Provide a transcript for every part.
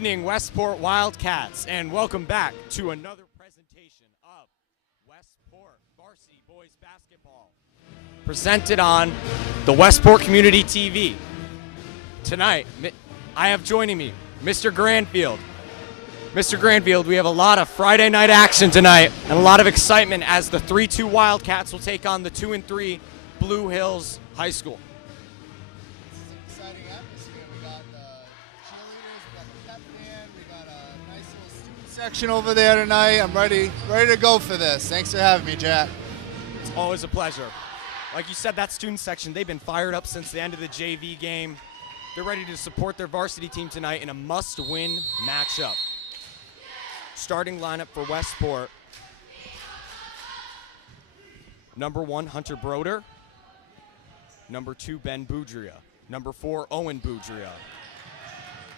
evening, Westport Wildcats, and welcome back to another presentation of Westport Varsity Boys Basketball, presented on the Westport Community TV. Tonight, I have joining me Mr. Granfield. Mr. Granfield, we have a lot of Friday night action tonight and a lot of excitement as the 3-2 Wildcats will take on the 2-3 Blue Hills High School. Section over there tonight. I'm ready to go for this. Thanks for having me, Jack. It's always a pleasure. Like you said, that student section, they've been fired up since the end of the JV game. They're ready to support their varsity team tonight in a must-win matchup. Starting lineup for Westport. Number 1, Hunter Broder. Number 2, Ben Boudria. Number 4, Owen Boudria.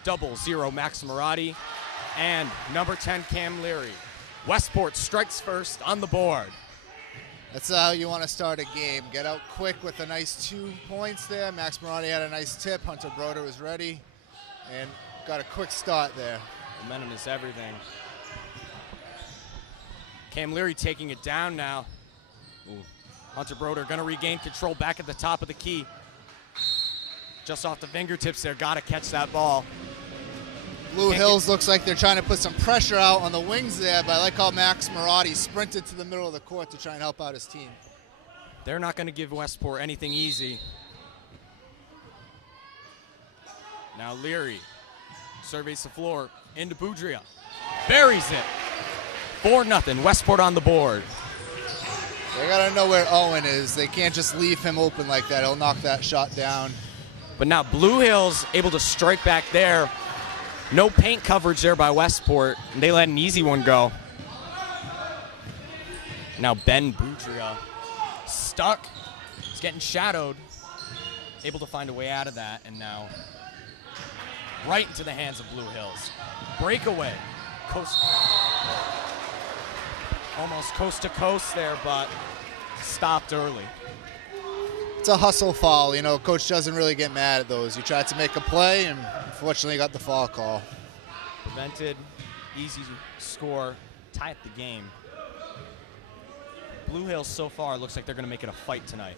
00, Max Marotti. And number 10, Cam Leary. Westport strikes first on the board. That's how you want to start a game. Get out quick with a nice 2 points there. Max Marotti had a nice tip. Hunter Broder was ready and got a quick start there. Momentum is everything. Cam Leary taking it down now. Ooh. Hunter Broder going to regain control back at the top of the key. Just off the fingertips there. Got to catch that ball. Blue Hills looks like they're trying to put some pressure out on the wings there, but I like how Max Marotti sprinted to the middle of the court to try and help out his team. They're not going to give Westport anything easy. Now Leary surveys the floor into Boudria. Buries it. 4-0, Westport on the board. They got to know where Owen is. They can't just leave him open like that. He'll knock that shot down. But now Blue Hills able to strike back there. No paint coverage there by Westport. And they let an easy one go. Now Ben Boudria stuck. He's getting shadowed. Able to find a way out of that. And now right into the hands of Blue Hills. Breakaway. Almost coast to coast there, but stopped early. It's a hustle foul. You know, coach doesn't really get mad at those. You tried to make a play, and unfortunately got the foul call. Prevented, easy score, tie up the game. Blue Hills so far looks like they're going to make it a fight tonight.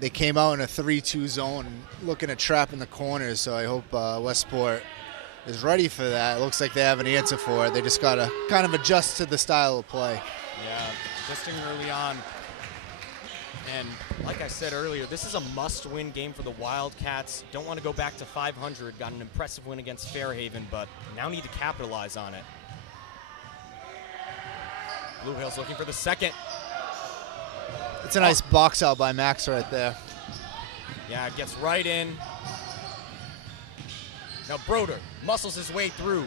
They came out in a 3-2 zone, looking at trap in the corners, so I hope Westport is ready for that. It looks like they have an answer for it. They just got to kind of adjust to the style of play. Yeah, adjusting early on. And like I said earlier, this is a must-win game for the Wildcats. Don't want to go back to 500. Got an impressive win against Fairhaven, but now need to capitalize on it. Blue Hills looking for the second. It's a nice box out by Max right there. Yeah, it gets right in. Now Broder muscles his way through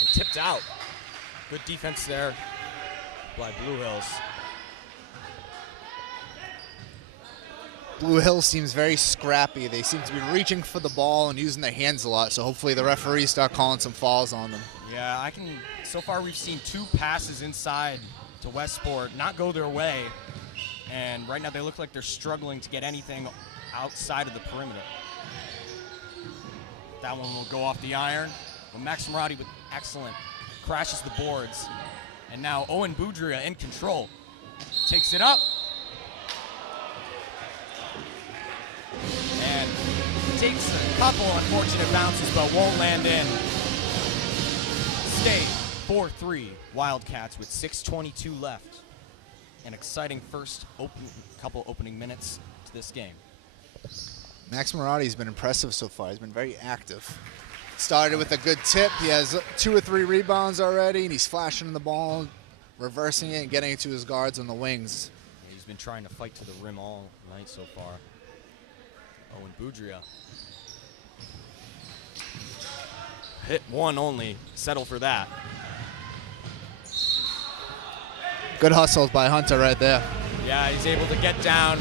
and tipped out. Good defense there by Blue Hills. Blue Hills seems very scrappy. They seem to be reaching for the ball and using their hands a lot, so hopefully the referees start calling some fouls on them. Yeah, so far we've seen 2 passes inside to Westport not go their way, and right now they look like they're struggling to get anything outside of the perimeter. That one will go off the iron, but Max Marotti with excellent crashes the boards, and now Owen Boudria in control. Takes it up. And takes a couple unfortunate bounces, but won't land in. Stay 4-3 Wildcats with 6:22 left. An exciting first couple opening minutes to this game. Max Marotti's been impressive so far. He's been very active. Started with a good tip. He has 2 or 3 rebounds already, and he's flashing the ball, reversing it, and getting it to his guards on the wings. Yeah, he's been trying to fight to the rim all night so far. Owen Boudria. Hit one only. Settle for that. Good hustles by Hunter right there. Yeah, he's able to get down.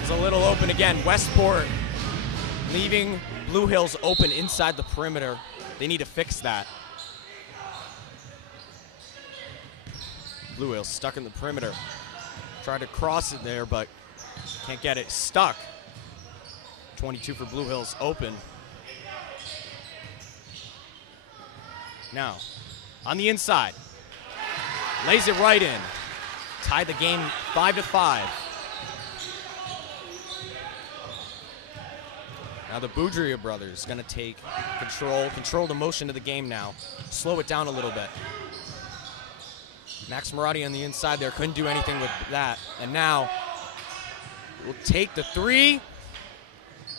It's a little open again. Westport leaving Blue Hills open inside the perimeter. They need to fix that. Blue Hills stuck in the perimeter. Tried to cross it there, but can't get it. Stuck. 22 for Blue Hills, open. Now, on the inside. Lays it right in. Tie the game 5-5. Now the Boudria brothers going to take control the motion of the game now. Slow it down a little bit. Max Marotti on the inside there, couldn't do anything with that. And now will take the three,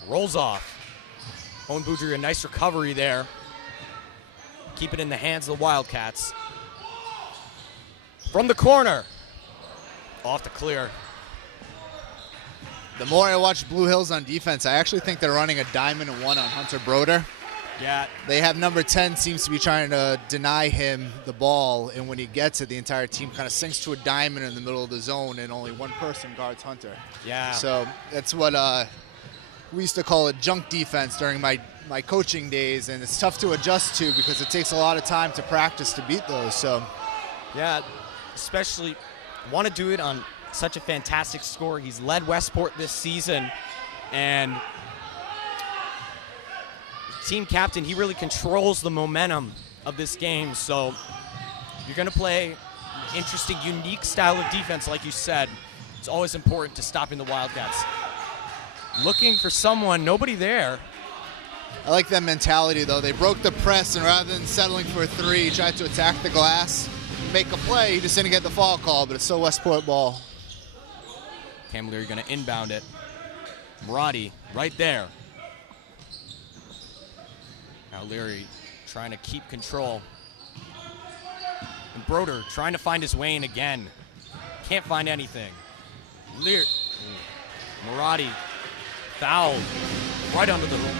rolls off. Owen Boudria, nice recovery there. Keep it in the hands of the Wildcats. From the corner, off the clear. The more I watch Blue Hills on defense, I actually think they're running a diamond and one on Hunter Broder. Yeah. They have number 10 seems to be trying to deny him the ball, and when he gets it, the entire team kind of sinks to a diamond in the middle of the zone, and only one person guards Hunter. Yeah. So that's what we used to call it junk defense during my coaching days, and it's tough to adjust to because it takes a lot of time to practice to beat those. So, yeah, especially want to do it on such a fantastic score. He's led Westport this season, and team captain, he really controls the momentum of this game. So you're going to play an interesting, unique style of defense, like you said. It's always important to stopping the Wildcats. Looking for someone, nobody there. I like that mentality, though. They broke the press, and rather than settling for a three, tried to attack the glass, make a play. He just didn't get the foul call, but it's still Westport ball. Cam Leary going to inbound it. Marotti right there. Now Leary trying to keep control. And Broder trying to find his way in again. Can't find anything. Leary. Marotti fouled right under the rim.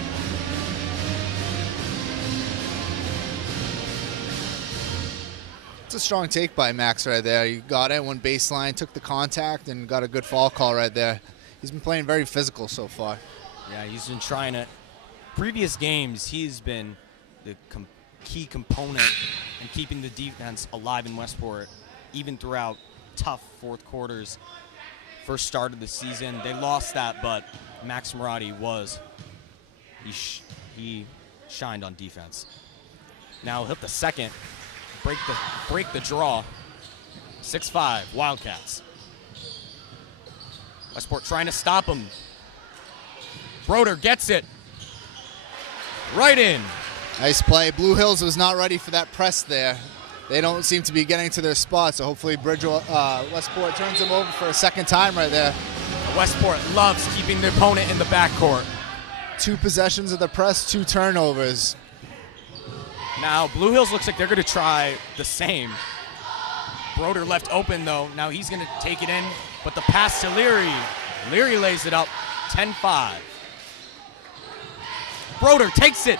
It's a strong take by Max right there. You got it, went baseline, took the contact, and got a good foul call right there. He's been playing very physical so far. Yeah, he's been trying to. Previous games, he's been the key component in keeping the defense alive in Westport, even throughout tough fourth quarters. First start of the season, they lost that, but Max Marotti was. He shined on defense. Now he'll hit the second. Break the draw. 6-5, Wildcats. Westport trying to stop him. Broder gets it. Right in. Nice play. Blue Hills was not ready for that press there. They don't seem to be getting to their spot, so hopefully Westport turns them over for a second time right there. Westport loves keeping the opponent in the backcourt. 2 possessions of the press, 2 turnovers. Now, Blue Hills looks like they're going to try the same. Broder left open, though. Now he's going to take it in, but the pass to Leary. Leary lays it up, 10-5. Broder takes it.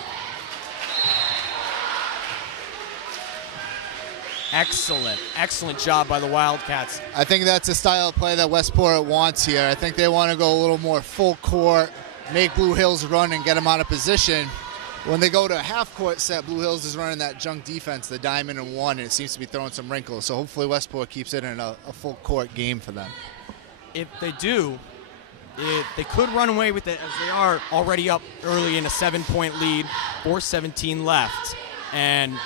Excellent job by the Wildcats. I think that's a style of play that Westport wants here. I think they want to go a little more full court, make Blue Hills run and get them out of position. When they go to a half-court set, Blue Hills is running that junk defense, the diamond and one, and it seems to be throwing some wrinkles. So hopefully Westport keeps it in a full-court game for them. If they do, they could run away with it, as they are already up early in a 7-point lead, 4:17 left. And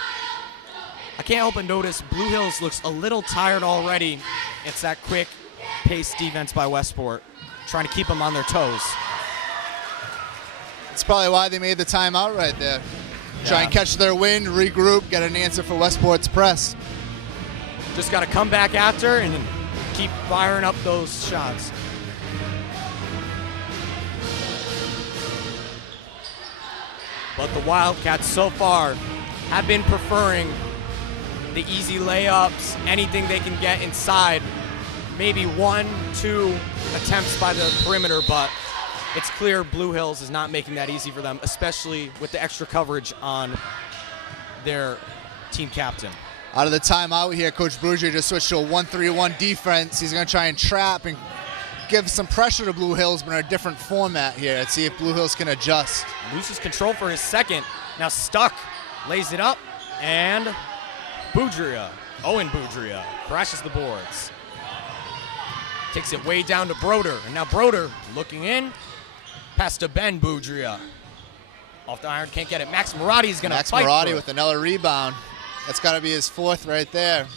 I can't help but notice Blue Hills looks a little tired already. It's that quick-paced defense by Westport, trying to keep them on their toes. That's probably why they made the timeout right there. Try and catch their wind, regroup, get an answer for Westport's press. Just got to come back after and keep firing up those shots. But the Wildcats so far have been preferring the easy layups, anything they can get inside. Maybe 1-2 attempts by the perimeter, but it's clear Blue Hills is not making that easy for them, especially with the extra coverage on their team captain. Out of the timeout here, Coach Boudria just switched to a 1-3-1 defense. He's going to try and trap and give some pressure to Blue Hills, but in a different format here. Let's see if Blue Hills can adjust. Loses control for his second. Now Stuck lays it up, and Owen Boudria, crashes the boards. Takes it way down to Broder, and now Broder looking in. Pass to Ben Boudria. Off the iron, can't get it. Max Marotti is going to fight Max Marotti for with another rebound. That's got to be his 4th right there.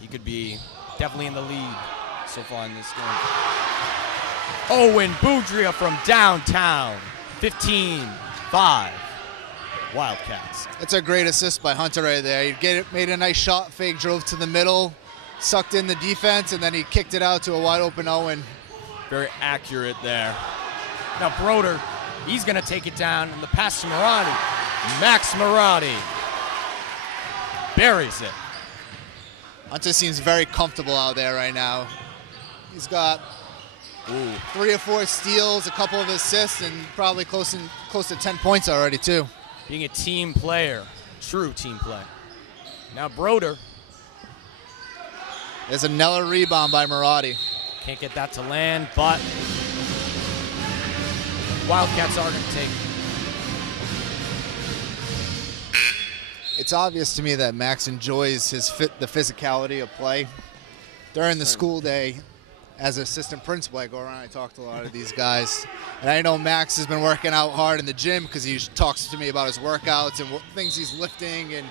He could be definitely in the lead so far in this game. Owen Boudria from downtown. 15-5. Wildcats. That's a great assist by Hunter right there. He made a nice shot fake, drove to the middle, sucked in the defense, and then he kicked it out to a wide open Owen. Very accurate there. Now Broder, he's going to take it down, and the pass to Marotti. Max Marotti buries it. Hunter seems very comfortable out there right now. He's got 3 or 4 steals, a couple of assists, and probably close to 10 points already too. Being a team player, true team play. Now Broder. There's another rebound by Marotti. Can't get that to land, but Wildcats are going to take it. It's obvious to me that Max enjoys the physicality of play. During the school day, as assistant principal, I go around and I talk to a lot of these guys. And I know Max has been working out hard in the gym because he talks to me about his workouts and what things he's lifting and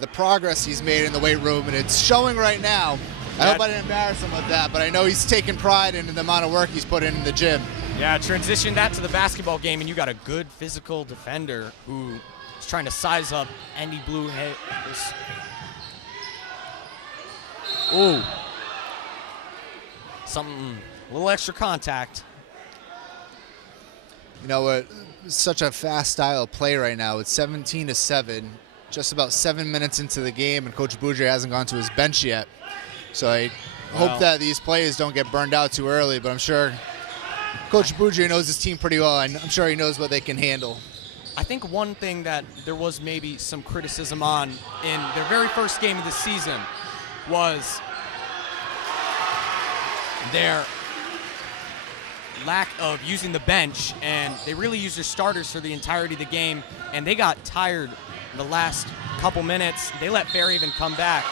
the progress he's made in the weight room. And it's showing right now. I hope I didn't embarrass him with that, but I know he's taking pride in the amount of work he's put in the gym. Yeah, transition that to the basketball game, and you got a good physical defender who is trying to size up Andy Blue Hills. Ooh. A little extra contact. You know what? Such a fast style of play right now. It's 17-7, just about 7 minutes into the game, and Coach Boudria hasn't gone to his bench yet. So I hope that these players don't get burned out too early, but I'm sure Coach Boudria knows his team pretty well, and I'm sure he knows what they can handle. I think one thing that there was maybe some criticism on in their very first game of the season was their lack of using the bench, and they really used their starters for the entirety of the game, and they got tired the last couple minutes. They let Fairhaven come back.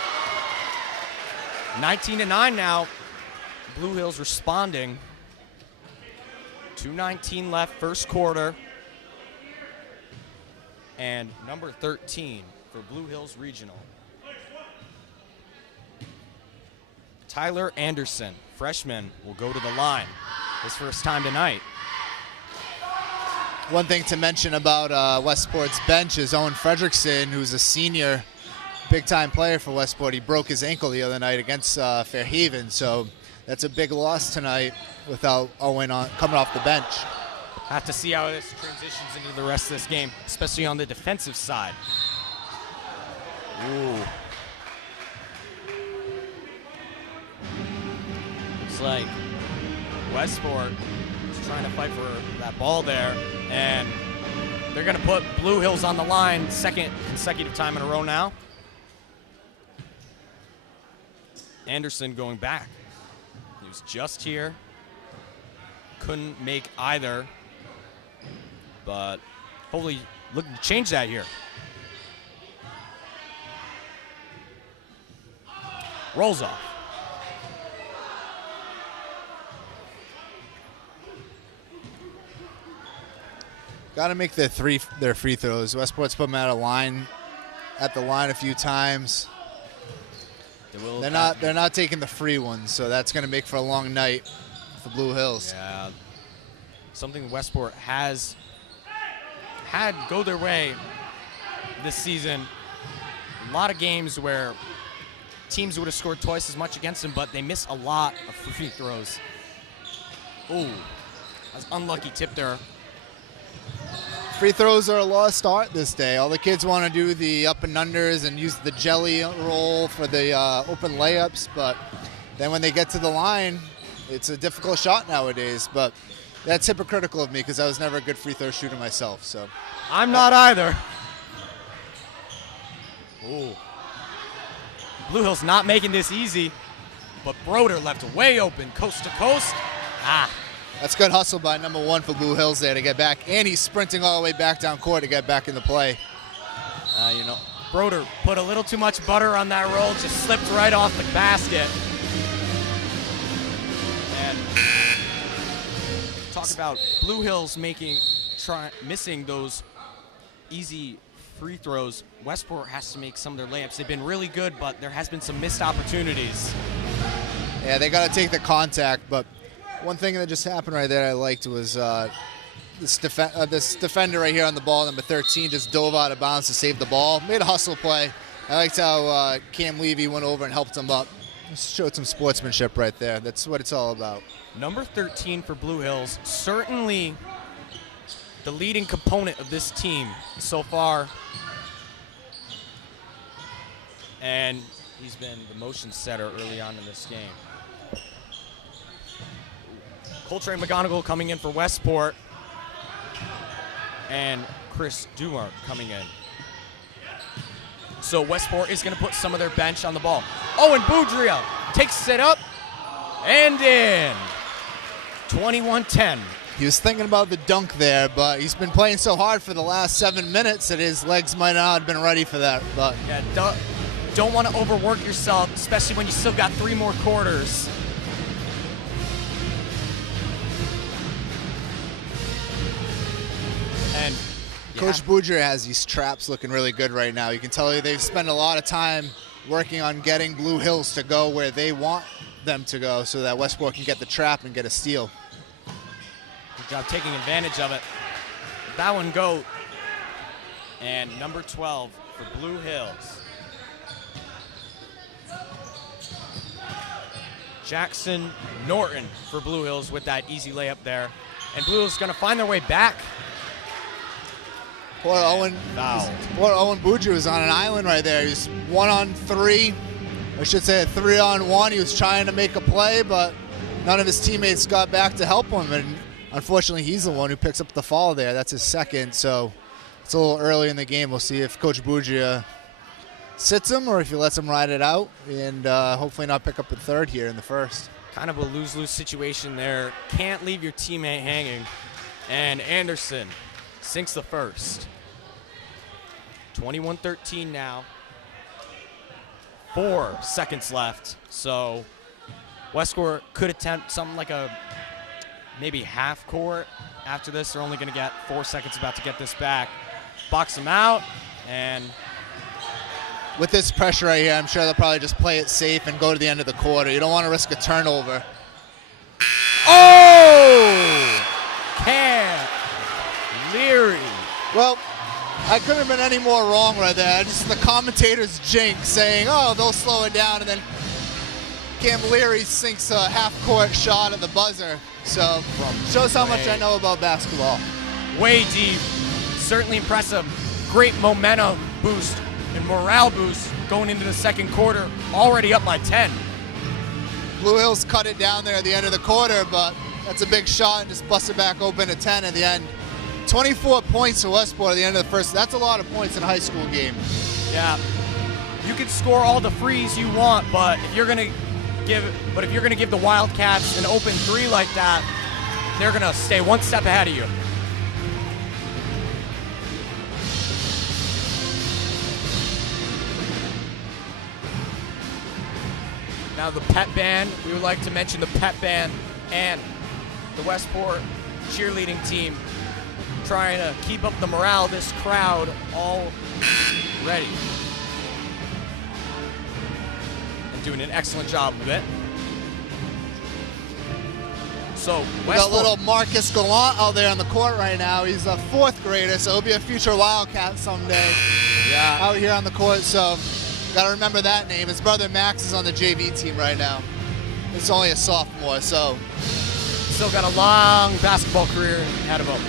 19-9 now. Blue Hills responding. 2:19 left, first quarter. And number 13 for Blue Hills Regional. Tyler Anderson, freshman, will go to the line his first time tonight. One thing to mention about Westport's bench is Owen Fredrickson, who's a senior, big-time player for Westport. He broke his ankle the other night against Fairhaven, so that's a big loss tonight without Owen coming off the bench. Have to see how this transitions into the rest of this game, especially on the defensive side. Ooh. Looks like Westport is trying to fight for that ball there, and they're going to put Blue Hills on the line, second consecutive time in a row now. Anderson going back. He was just here. Couldn't make either. But hopefully looking to change that here. Rolls off. Got to make their free throws. Westport's put them at the line a few times. They're not taking the free ones, so that's going to make for a long night for Blue Hills. Yeah, something Westport has had go their way this season. A lot of games where teams would have scored twice as much against them, but they miss a lot of free throws. Ooh, that's unlucky tip there. Free throws are a lost art this day. All the kids want to do the up and unders and use the jelly roll for the open layups, but then when they get to the line, it's a difficult shot nowadays. But that's hypocritical of me because I was never a good free throw shooter myself. So I'm not either. Ooh. Blue Hills not making this easy, but Broder left way open, coast to coast. That's good hustle by number 1 for Blue Hills there to get back, and he's sprinting all the way back down court to get back into play. Broder put a little too much butter on that roll, just slipped right off the basket. And talk about Blue Hills missing those easy free throws, Westport has to make some of their layups. They've been really good, but there has been some missed opportunities. Yeah, they got to take the contact, but one thing that just happened right there I liked was this defender right here on the ball, number 13, just dove out of bounds to save the ball. Made a hustle play. I liked how Cam Levy went over and helped him up. Just showed some sportsmanship right there. That's what it's all about. Number 13 for Blue Hills, certainly the leading component of this team so far. And he's been the motion setter early on in this game. Coltrane McGonigal coming in for Westport. And Chris Dumar coming in. So Westport is going to put some of their bench on the ball. Owen Boudria takes it up and in. 21-10. He was thinking about the dunk there, but he's been playing so hard for the last 7 minutes that his legs might not have been ready for that. But yeah, don't want to overwork yourself, especially when you still got 3 more quarters. And Coach Boudria has these traps looking really good right now. You can tell they've spent a lot of time working on getting Blue Hills to go where they want them to go so that Westport can get the trap and get a steal. Good job taking advantage of it. That one go. And number 12 for Blue Hills. Jackson Norton for Blue Hills with that easy layup there. And Blue Hills going to find their way back. Poor Owen Boudria was on an island right there. He was 1-on-3. I should say 3-on-1. He was trying to make a play, but none of his teammates got back to help him. And unfortunately, he's the one who picks up the foul there. That's his second, so it's a little early in the game. We'll see if Coach Boudria sits him or if he lets him ride it out and hopefully not pick up a third here in the first. Kind of a lose-lose situation there. Can't leave your teammate hanging. And Anderson sinks the first. 21-13 now. 4 seconds left. So Westport could attempt something like a maybe half court. After this, they're only going to get 4 seconds about to get this back. Box them out, and with this pressure right here, I'm sure they'll probably just play it safe and go to the end of the quarter. You don't want to risk a turnover. Oh! Cam Leary. Well, I couldn't have been any more wrong right there. Just the commentator's jinx saying, oh, they'll slow it down, and then Cam Leary sinks a half-court shot at the buzzer. So, shows how much I know about basketball. Way deep. Certainly impressive. Great momentum boost and morale boost going into the second quarter. Already up by 10. Blue Hills cut it down there at the end of the quarter, but that's a big shot and just busted back open at 10 at the end. 24 points to Westport at the end of the first. That's a lot of points in a high school game. Yeah. You can score all the frees you want, but if you're gonna give the Wildcats an open 3 like that, they're gonna stay one step ahead of you. Now the pep band, we would like to mention the pep band and the Westport cheerleading team trying to keep up the morale of this crowd all ready. And doing an excellent job of it. So we got little Marcus Gallant out there on the court right now. He's a 4th grader, so he'll be a future Wildcat someday. Yeah. Out here on the court, so got to remember that name. His brother Max is on the JV team right now. He's only a sophomore, so still got a long basketball career ahead of him.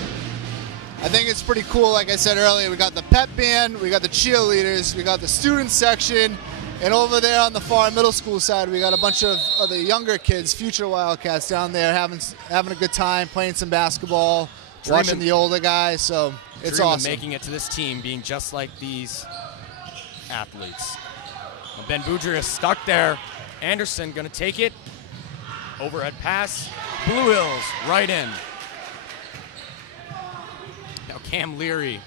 I think it's pretty cool. Like I said earlier, we got the pep band, we got the cheerleaders, we got the student section, and over there on the far middle school side, we got a bunch of the younger kids, future Wildcats down there having a good time, playing some basketball, watching the older guys. So it's awesome. Making it to this team, being just like these athletes. Well, Ben Boudria is stuck there. Anderson going to take it. Overhead pass. Blue Hills right in. Now Cam Leary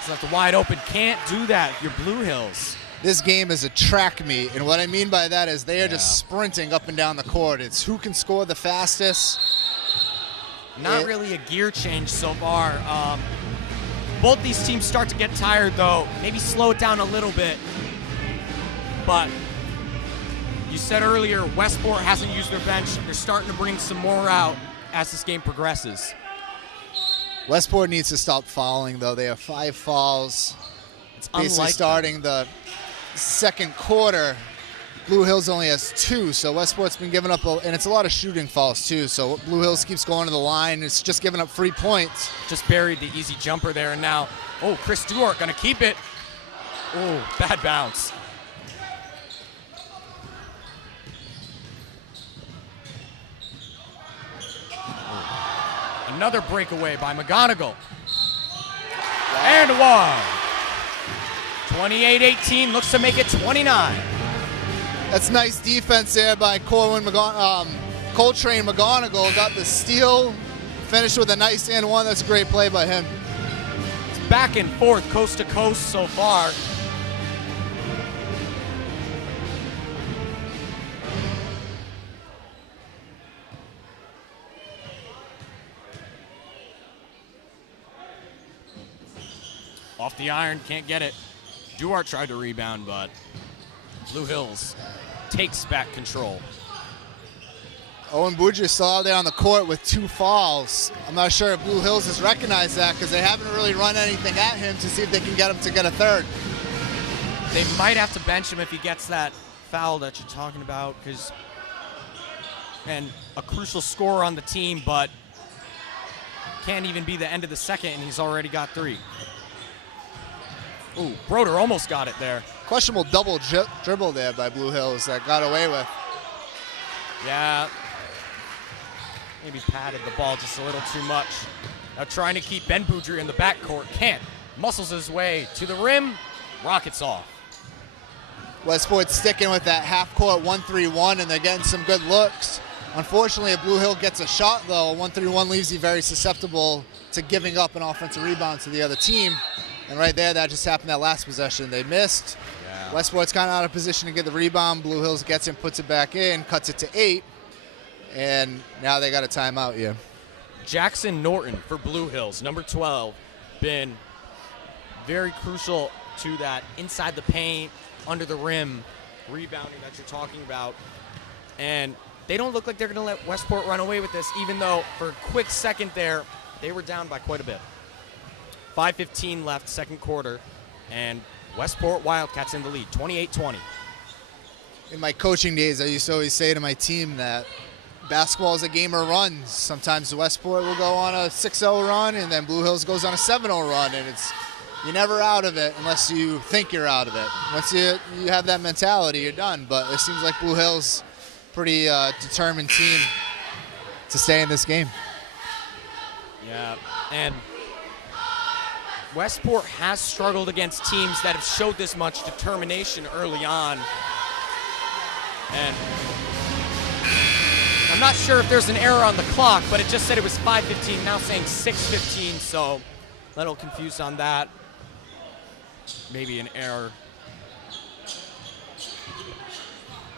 is left wide open. Can't do that if you're Blue Hills. This game is a track meet, and what I mean by that is they are just sprinting up and down the court. It's who can score the fastest. Not really a gear change so far. both these teams start to get tired, though, maybe slow it down a little bit. But you said earlier, Westport hasn't used their bench. They're starting to bring some more out as this game progresses. Westport needs to stop fouling, though. They have 5 fouls. It's basically unlike starting the second quarter. Blue Hills only has 2, so Westport's been giving up, and it's a lot of shooting fouls, too. So Blue Hills keeps going to the line. It's just giving up free points. Just buried the easy jumper there, and now, Chris Duart gonna keep it. Oh, bad bounce. Another breakaway by McGonigal. And one. 28-18, looks to make it 29. That's nice defense there by Coltrane McGonigal. Got the steal, finished with a nice and one. That's a great play by him. It's back and forth, coast to coast so far. Off the iron, can't get it. Duart tried to rebound, but Blue Hills takes back control. Owen Boudreau still out there on the court with 2 fouls. I'm not sure if Blue Hills has recognized that because they haven't really run anything at him to see if they can get him to get a third. They might have to bench him if he gets that foul that you're talking about, and a crucial scorer on the team, but can't even be the end of the second, and he's already got 3. Ooh, Broder almost got it there. Questionable double dribble there by Blue Hills that got away with. Yeah, maybe patted the ball just a little too much. Now trying to keep Ben Boudreau in the backcourt, can't. Muscles his way to the rim, rockets off. Westport sticking with that half-court 1-3-1, and they're getting some good looks. Unfortunately, if Blue Hill gets a shot, though, 1-3-1 leaves you very susceptible to giving up an offensive rebound to the other team. And right there, that just happened that last possession. They missed. Yeah. Westport's kind of out of position to get the rebound. Blue Hills gets it, puts it back in, cuts it to 8. And now they got a timeout here. Jackson Norton for Blue Hills, number 12, been very crucial to that inside the paint, under the rim rebounding that you're talking about. And they don't look like they're going to let Westport run away with this, even though for a quick second there, they were down by quite a bit. 5:15 left, second quarter, and Westport Wildcats in the lead, 28-20. In my coaching days, I used to always say to my team that basketball is a game of runs. Sometimes Westport will go on a 6-0 run, and then Blue Hills goes on a 7-0 run, and you're never out of it unless you think you're out of it. Once you have that mentality, you're done. But it seems like Blue Hills, pretty determined team to stay in this game. Yeah, and Westport has struggled against teams that have showed this much determination early on. And I'm not sure if there's an error on the clock, but it just said it was 5:15, now saying 6:15, so a little confused on that. Maybe an error.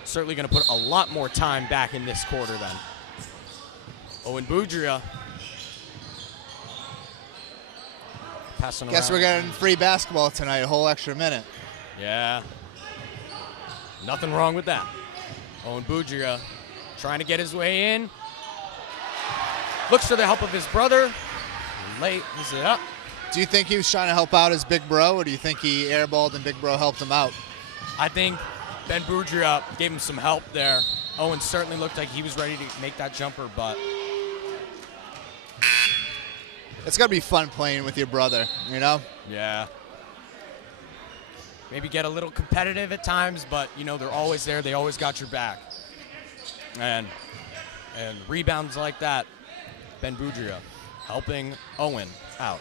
Certainly going to put a lot more time back in this quarter then. Owen Boudreau. Passing around. Guess we're getting free basketball tonight, a whole extra minute. Yeah. Nothing wrong with that. Owen Boudreau trying to get his way in. Looks for the help of his brother. Late, is it up? Do you think he was trying to help out his big bro, or do you think he airballed and big bro helped him out? I think Ben Boudreau gave him some help there. Owen certainly looked like he was ready to make that jumper, but it's got to be fun playing with your brother, you know? Yeah. Maybe get a little competitive at times, but, you know, they're always there. They always got your back. And rebounds like that, Ben Boudreau helping Owen out.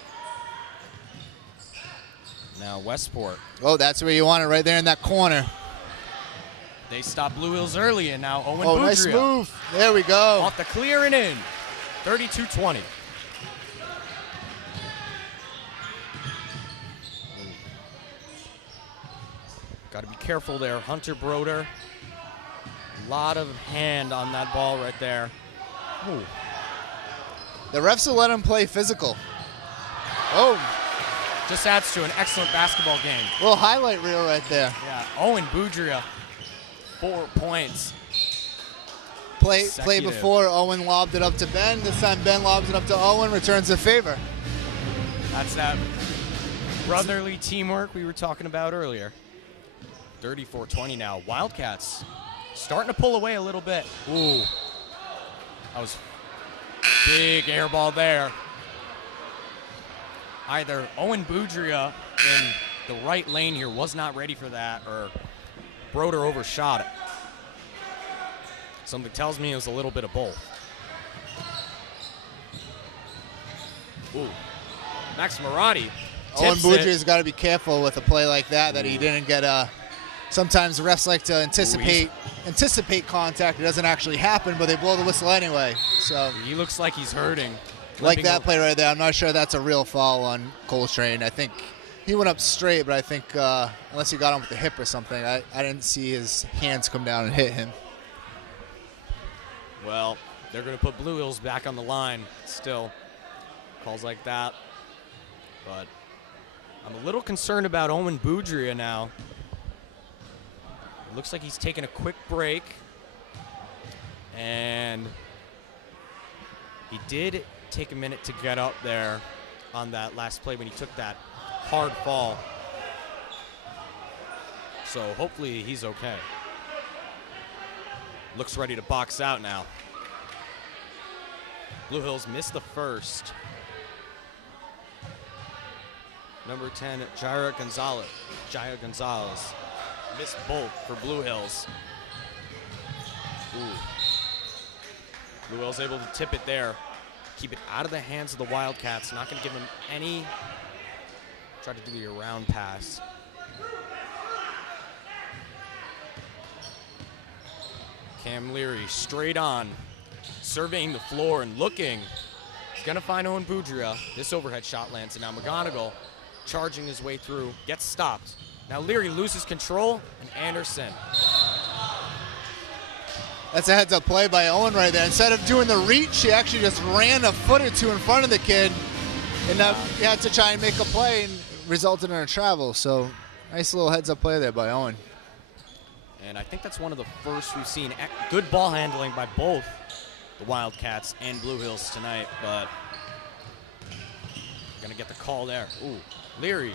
Now Westport. Oh, that's where you want it, right there in that corner. They stopped Blue Hills early, and now Owen Boudreau. Oh, nice move. There we go. Off the clear and in. 32-20. Got to be careful there. Hunter Broder. A lot of hand on that ball right there. Ooh. The refs will let him play physical. Oh. just adds to an excellent basketball game. Little highlight reel right there. Yeah, Owen Boudria, 4 points. Play Consecutive. before, Owen lobbed it up to Ben. This time Ben lobs it up to Owen, returns the favor. That's that brotherly teamwork we were talking about earlier. 34-20 now. Wildcats starting to pull away a little bit. Ooh, that was big air ball there. Either Owen Boudria in the right lane here was not ready for that, or Broder overshot it. Something tells me it was a little bit of both. Ooh, Max Marotti. Owen tips Boudria's it. got to be careful with a play like that he didn't get sometimes refs like to anticipate contact. It doesn't actually happen, but they blow the whistle anyway. So He looks like he's hurting. like Limping that over. play right there, I'm not sure that's a real foul on Coltrane. I think he went up straight, but I think unless he got him with the hip or something, I didn't see his hands come down and hit him. Well, they're going to put Blue Hills back on the line still. Calls like that. But I'm a little concerned about Owen Boudria now. It looks like he's taking a quick break. And he did take a minute to get up there on that last play when he took that hard fall. So hopefully he's okay. Looks ready to box out now. Blue Hills missed the first. Number 10, Jaira Gonzalez. Missed both for Blue Hills. Ooh. Blue Hills able to tip it there. Keep it out of the hands of the Wildcats. Not going to give them any. Try to do the around pass. Cam Leary straight on, surveying the floor and looking. He's going to find Owen Boudria. This overhead shot lands, and now McGonigal charging his way through, gets stopped. Now Leary loses control, and Anderson. That's a heads-up play by Owen right there. Instead of doing the reach, he actually just ran a foot or two in front of the kid, and he had to try and make a play, and resulted in a travel. So nice little heads-up play there by Owen. And I think that's one of the first we've seen. Good ball handling by both the Wildcats and Blue Hills tonight, but gonna get the call there. Ooh, Leary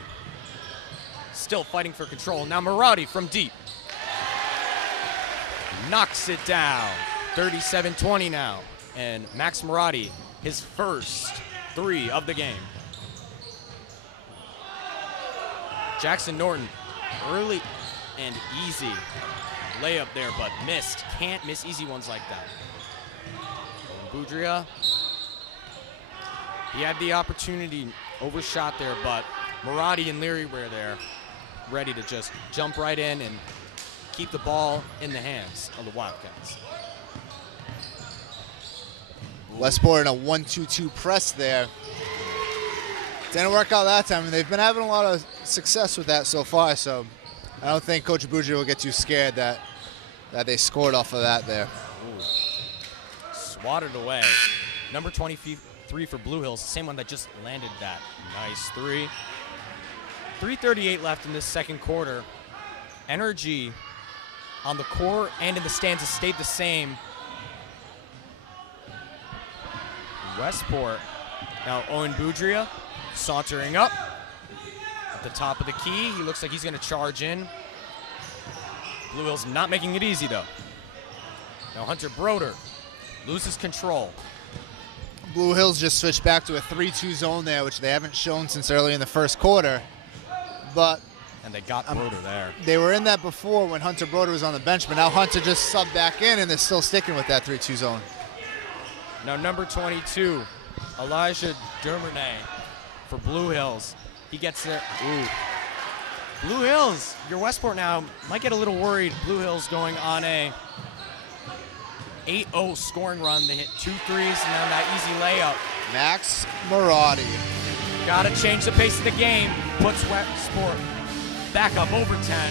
still fighting for control. Now Marotti from deep. Knocks it down. 37-20 now. And Max Marotti, his first 3 of the game. Jackson Norton, early and easy layup there, but missed. Can't miss easy ones like that. Boudria, he had the opportunity, overshot there, but Marotti and Leary were there, ready to just jump right in and keep the ball in the hands of the Wildcats. Westport in a 1-2-2 press there. Didn't work out that time, and they've been having a lot of success with that so far, so I don't think Coach Boudria will get too scared that they scored off of that there. Ooh. Swatted away. Number 23 for Blue Hills, the same one that just landed that nice 3. 3:38 left in this second quarter. Energy on the court and in the stands has stayed the same. Westport. Now Owen Boudria sauntering up at the top of the key. He looks like he's going to charge in. Blue Hills not making it easy, though. Now Hunter Broder loses control. Blue Hills just switched back to a 3-2 zone there, which they haven't shown since early in the first quarter. But And they got Broder there. they were in that before when Hunter Broder was on the bench, but now Hunter just subbed back in, and they're still sticking with that 3-2 zone. Now number 22, Elijah Dermernay for Blue Hills. He gets there. Ooh. Blue Hills, your Westport now might get a little worried. Blue Hills going on a 8-0 scoring run. They hit 2 threes and then that easy layup. Max Marotti. Got to change the pace of the game. Puts Westport back up over 10.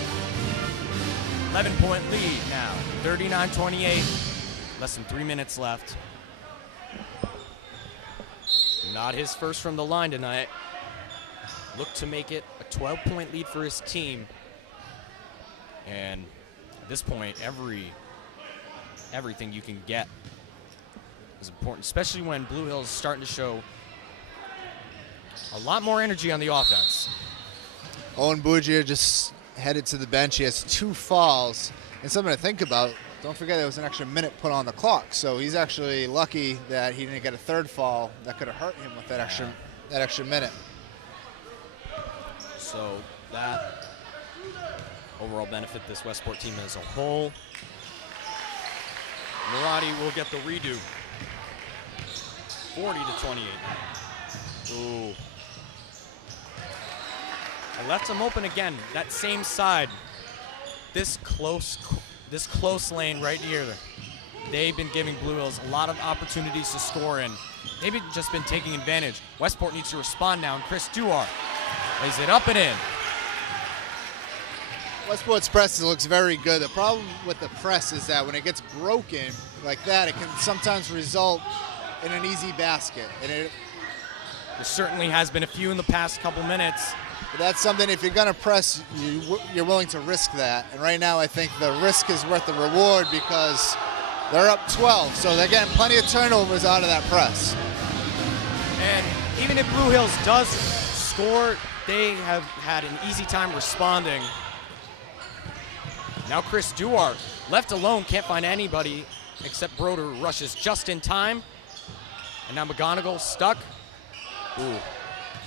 11-point lead now. 39-28. Less than 3 minutes left. Not his first from the line tonight. look to make it a 12-point lead for his team. And at this point, everything you can get is important, especially when Blue Hills is starting to show a lot more energy on the offense. Owen Bugia just headed to the bench. He has 2 fouls. And something to think about, don't forget there was an extra minute put on the clock. So he's actually lucky that he didn't get a 3rd foul. That could have hurt him with that extra minute. So that overall benefit this Westport team as a whole. Maradi will get the redo. 40-28. Ooh. I left him open again. That same side. This close lane right here. They've been giving Blue Hills a lot of opportunities to score in. They've just been taking advantage. Westport needs to respond now, and Chris Duar lays it up and in. Westport's press looks very good. The problem with the press is that when it gets broken like that, it can sometimes result in an easy basket. And there certainly has been a few in the past couple minutes. But that's something, if you're going to press, you're willing to risk that. And right now I think the risk is worth the reward because they're up 12. So they're getting plenty of turnovers out of that press. And even if Blue Hills does score, they have had an easy time responding. Now Chris Duar, left alone, can't find anybody except Broder, rushes just in time. And now McGonigal stuck. Ooh,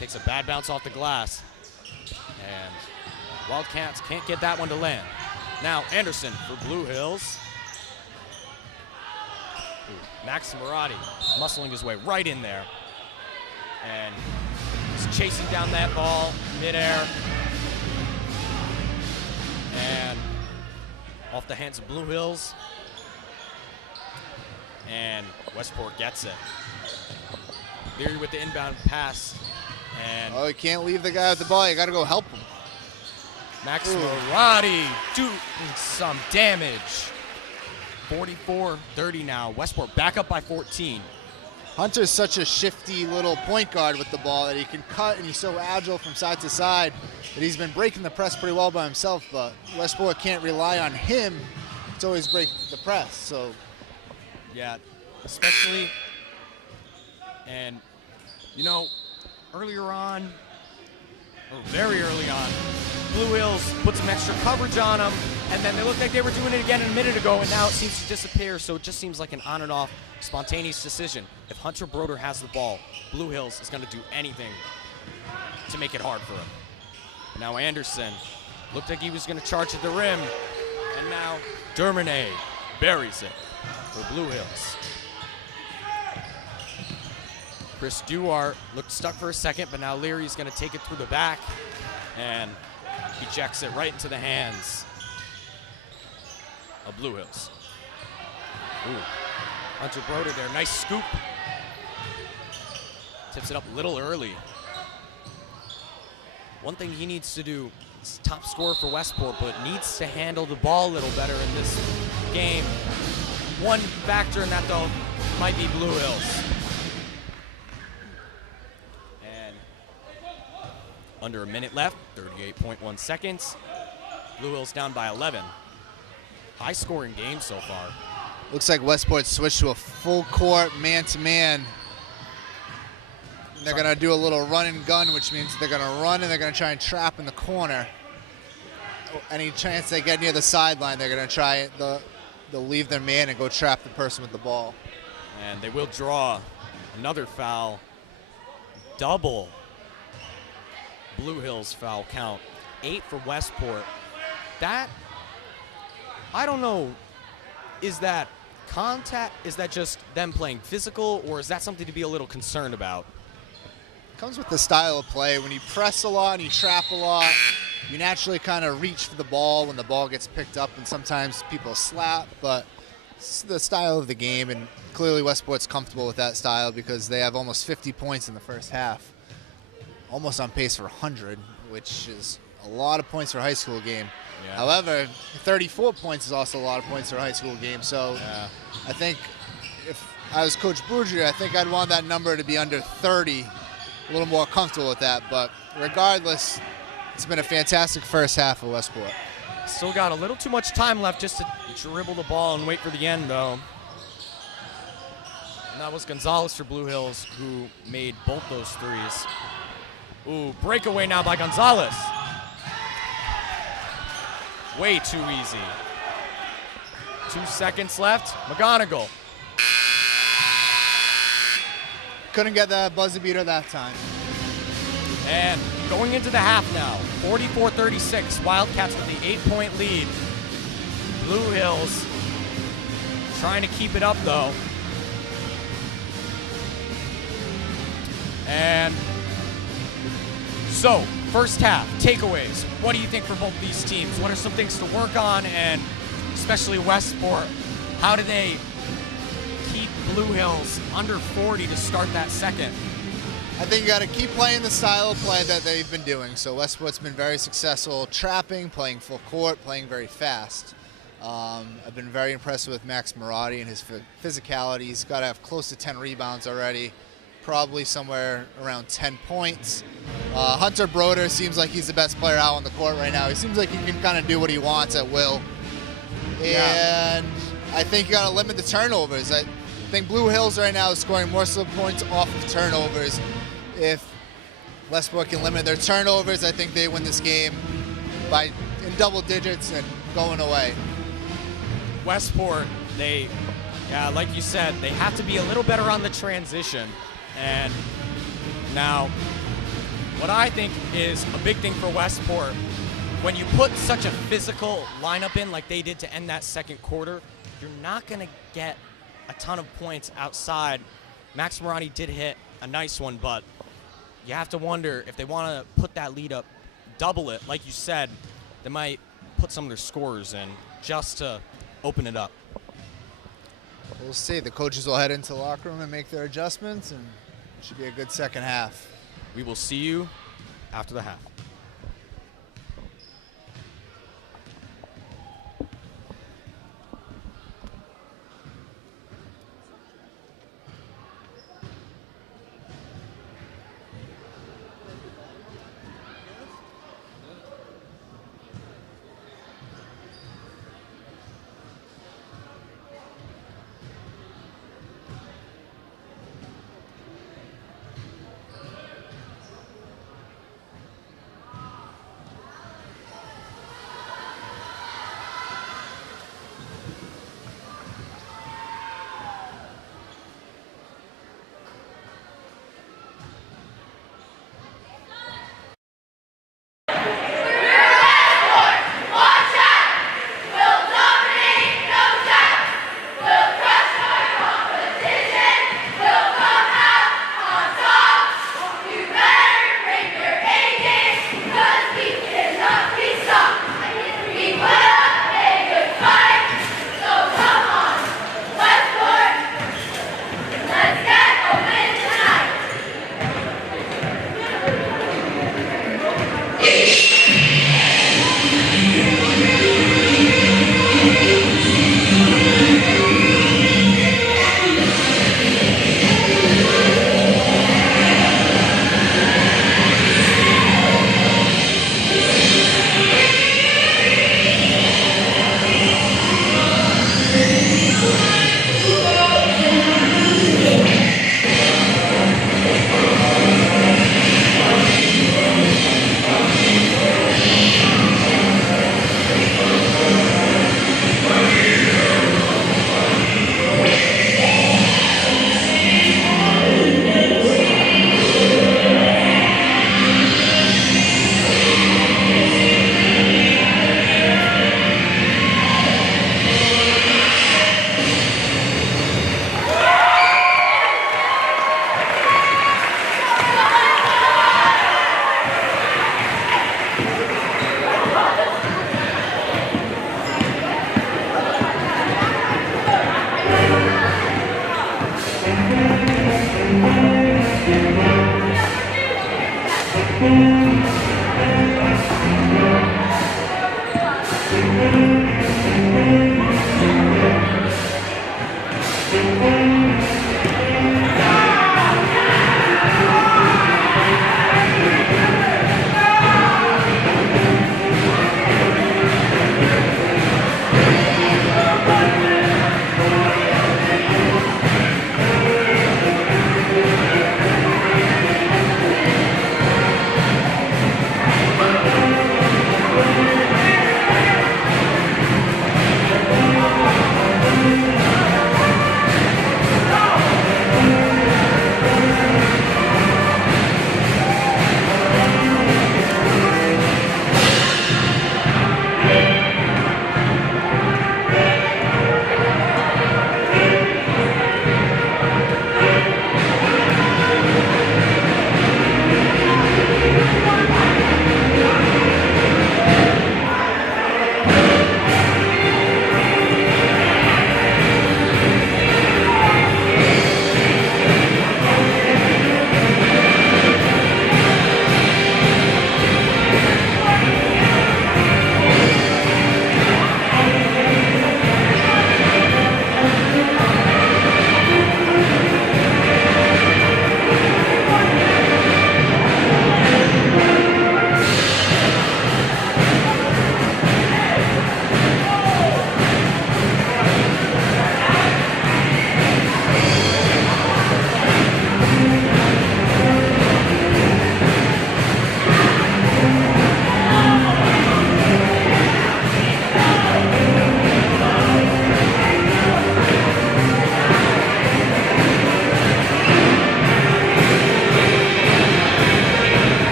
takes a bad bounce off the glass. And Wildcats can't get that one to land. Now Anderson for Blue Hills. Ooh, Max Maradi muscling his way right in there. And he's chasing down that ball midair. And off the hands of Blue Hills. And Westport gets it. Leary with the inbound pass. And you can't leave the guy with the ball. You got to go help him. Max Maradi doing some damage. 44-30 now. Westport back up by 14. Hunter's such a shifty little point guard with the ball that he can cut, and he's so agile from side to side that he's been breaking the press pretty well by himself, but Westport can't rely on him to always break the press. So, yeah, especially, and you know, earlier on, or very early on, Blue Hills put some extra coverage on them, and then they looked like they were doing it again a minute ago, and now it seems to disappear, so it just seems like an on and off spontaneous decision. If Hunter Broder has the ball, Blue Hills is going to do anything to make it hard for him. Now Anderson looked like he was going to charge at the rim, and now Dermine buries it for Blue Hills. Chris Duar looked stuck for a second, but now Leary's going to take it through the back, and he ejects it right into the hands of Blue Hills. Ooh. Hunter Broder there, nice scoop. Tips it up a little early. One thing he needs to do, is top scorer for Westport, but needs to handle the ball a little better in this game. One factor in that, though, might be Blue Hills. And under a minute left, 38.1 seconds. Blue Hills down by 11. High scoring game so far. Looks like Westport switched to a full court man-to-man. They're going to do a little run and gun, which means they're going to run and they're going to try and trap in the corner. Any chance they get near the sideline, they're going to try, they'll leave their man and go trap the person with the ball. And they will draw another foul. Double Blue Hills foul count. 8 for Westport. That, I don't know, is that contact? Is that just them playing physical, or is that something to be a little concerned about? Comes with the style of play. When you press a lot and you trap a lot, you naturally kind of reach for the ball when the ball gets picked up, and sometimes people slap, but it's the style of the game, and clearly Westport's comfortable with that style because they have almost 50 points in the first half. Almost on pace for 100, which is a lot of points for a high school game. Yeah. However, 34 points is also a lot of points for a high school game, so yeah. I think if I was Coach Boudry, I think I'd want that number to be under 30, a little more comfortable with that, but regardless, it's been a fantastic first half of Westport. Still got a little too much time left just to dribble the ball and wait for the end, though. And that was Gonzalez for Blue Hills, who made both those threes. Ooh, breakaway now by Gonzalez. Way too easy. 2 seconds left. McGonigal. Couldn't get that buzzer beater that time. And going into the half now, 44-36, Wildcats with the 8-point lead. Blue Hills trying to keep it up, though. And so, first half, takeaways. What do you think for both these teams? What are some things to work on, and especially Westport, how do they keep Blue Hills under 40 to start that second? I think you got to keep playing the style of play that they've been doing. So Westport's been very successful trapping, playing full court, playing very fast. I've been very impressed with Max Marotti and his physicality. He's got to have close to 10 rebounds already, probably somewhere around 10 points. Hunter Broder seems like he's the best player out on the court right now. He seems like he can kind of do what he wants at will. Yeah. And I think you got to limit the turnovers. I think Blue Hills right now is scoring more so points off of turnovers. If Westport can limit their turnovers, I think they win this game in double digits and going away. Westport, like you said, they have to be a little better on the transition. And now, what I think is a big thing for Westport, when you put such a physical lineup in like they did to end that second quarter, you're not going to get a ton of points outside. Max Marotti did hit a nice one, but you have to wonder if they want to put that lead up, double it, like you said, they might put some of their scorers in just to open it up. We'll see. The coaches will head into the locker room and make their adjustments, and it should be a good second half. We will see you after the half.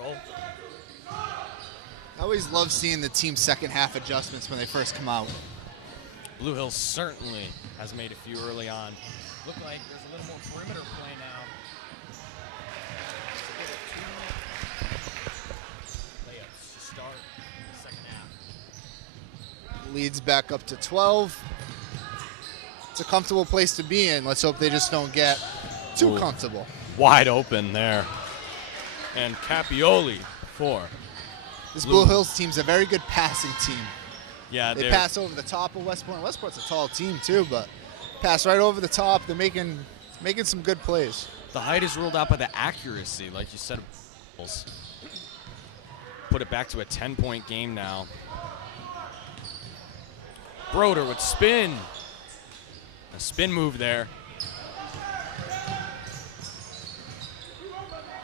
roll. I always love seeing the team's second half adjustments when they first come out. Blue Hills certainly has made a few early on. Look like there's a little more perimeter play now. Layups to start the second half. Leads back up to 12. It's a comfortable place to be in. Let's hope they just don't get too comfortable. Wide open there. And Capioli for This Blue Hills team's a very good passing team. Yeah, they pass over the top of Westport. Westport's a tall team too, but pass right over the top. They're making some good plays. The height is ruled out by the accuracy, like you said. Put it back to a 10-point game now. Broder with spin. A spin move there.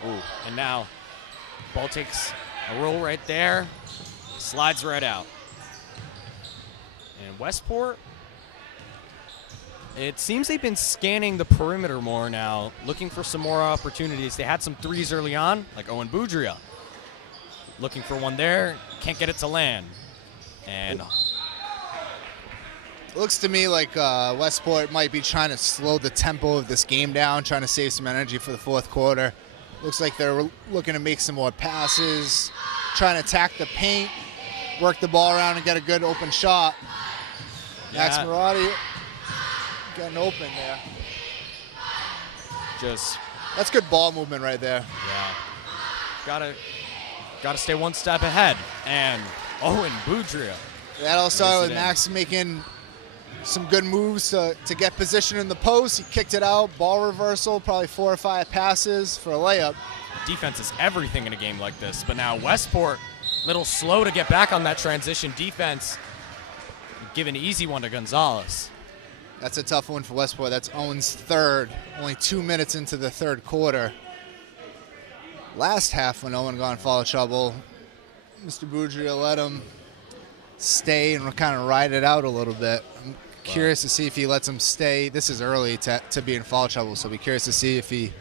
Ooh, and now ball takes a roll right there. Slides right out. And Westport, it seems they've been scanning the perimeter more now, looking for some more opportunities. They had some threes early on, like Owen Boudria. Looking for one there, can't get it to land. And it looks to me like Westport might be trying to slow the tempo of this game down, trying to save some energy for the fourth quarter. Looks like they're looking to make some more passes, trying to attack the paint, work the ball around and get a good open shot. Yeah. Max Marotti getting open there. That's good ball movement right there. Yeah. Gotta stay one step ahead. And Owen Boudria. That all started with Max making some good moves to get position in the post. He kicked it out, ball reversal, probably 4 or 5 passes for a layup. Defense is everything in a game like this. But now Westport, a little slow to get back on that transition defense. Give an easy one to Gonzalez. That's a tough one for Westport. That's Owen's third. Only 2 minutes into the third quarter. Last half when Owen got in foul trouble, Mr. Boudria let him stay and kind of ride it out a little bit. I'm curious to see if he lets him stay. This is early to be in foul trouble, so I'll be curious to see if he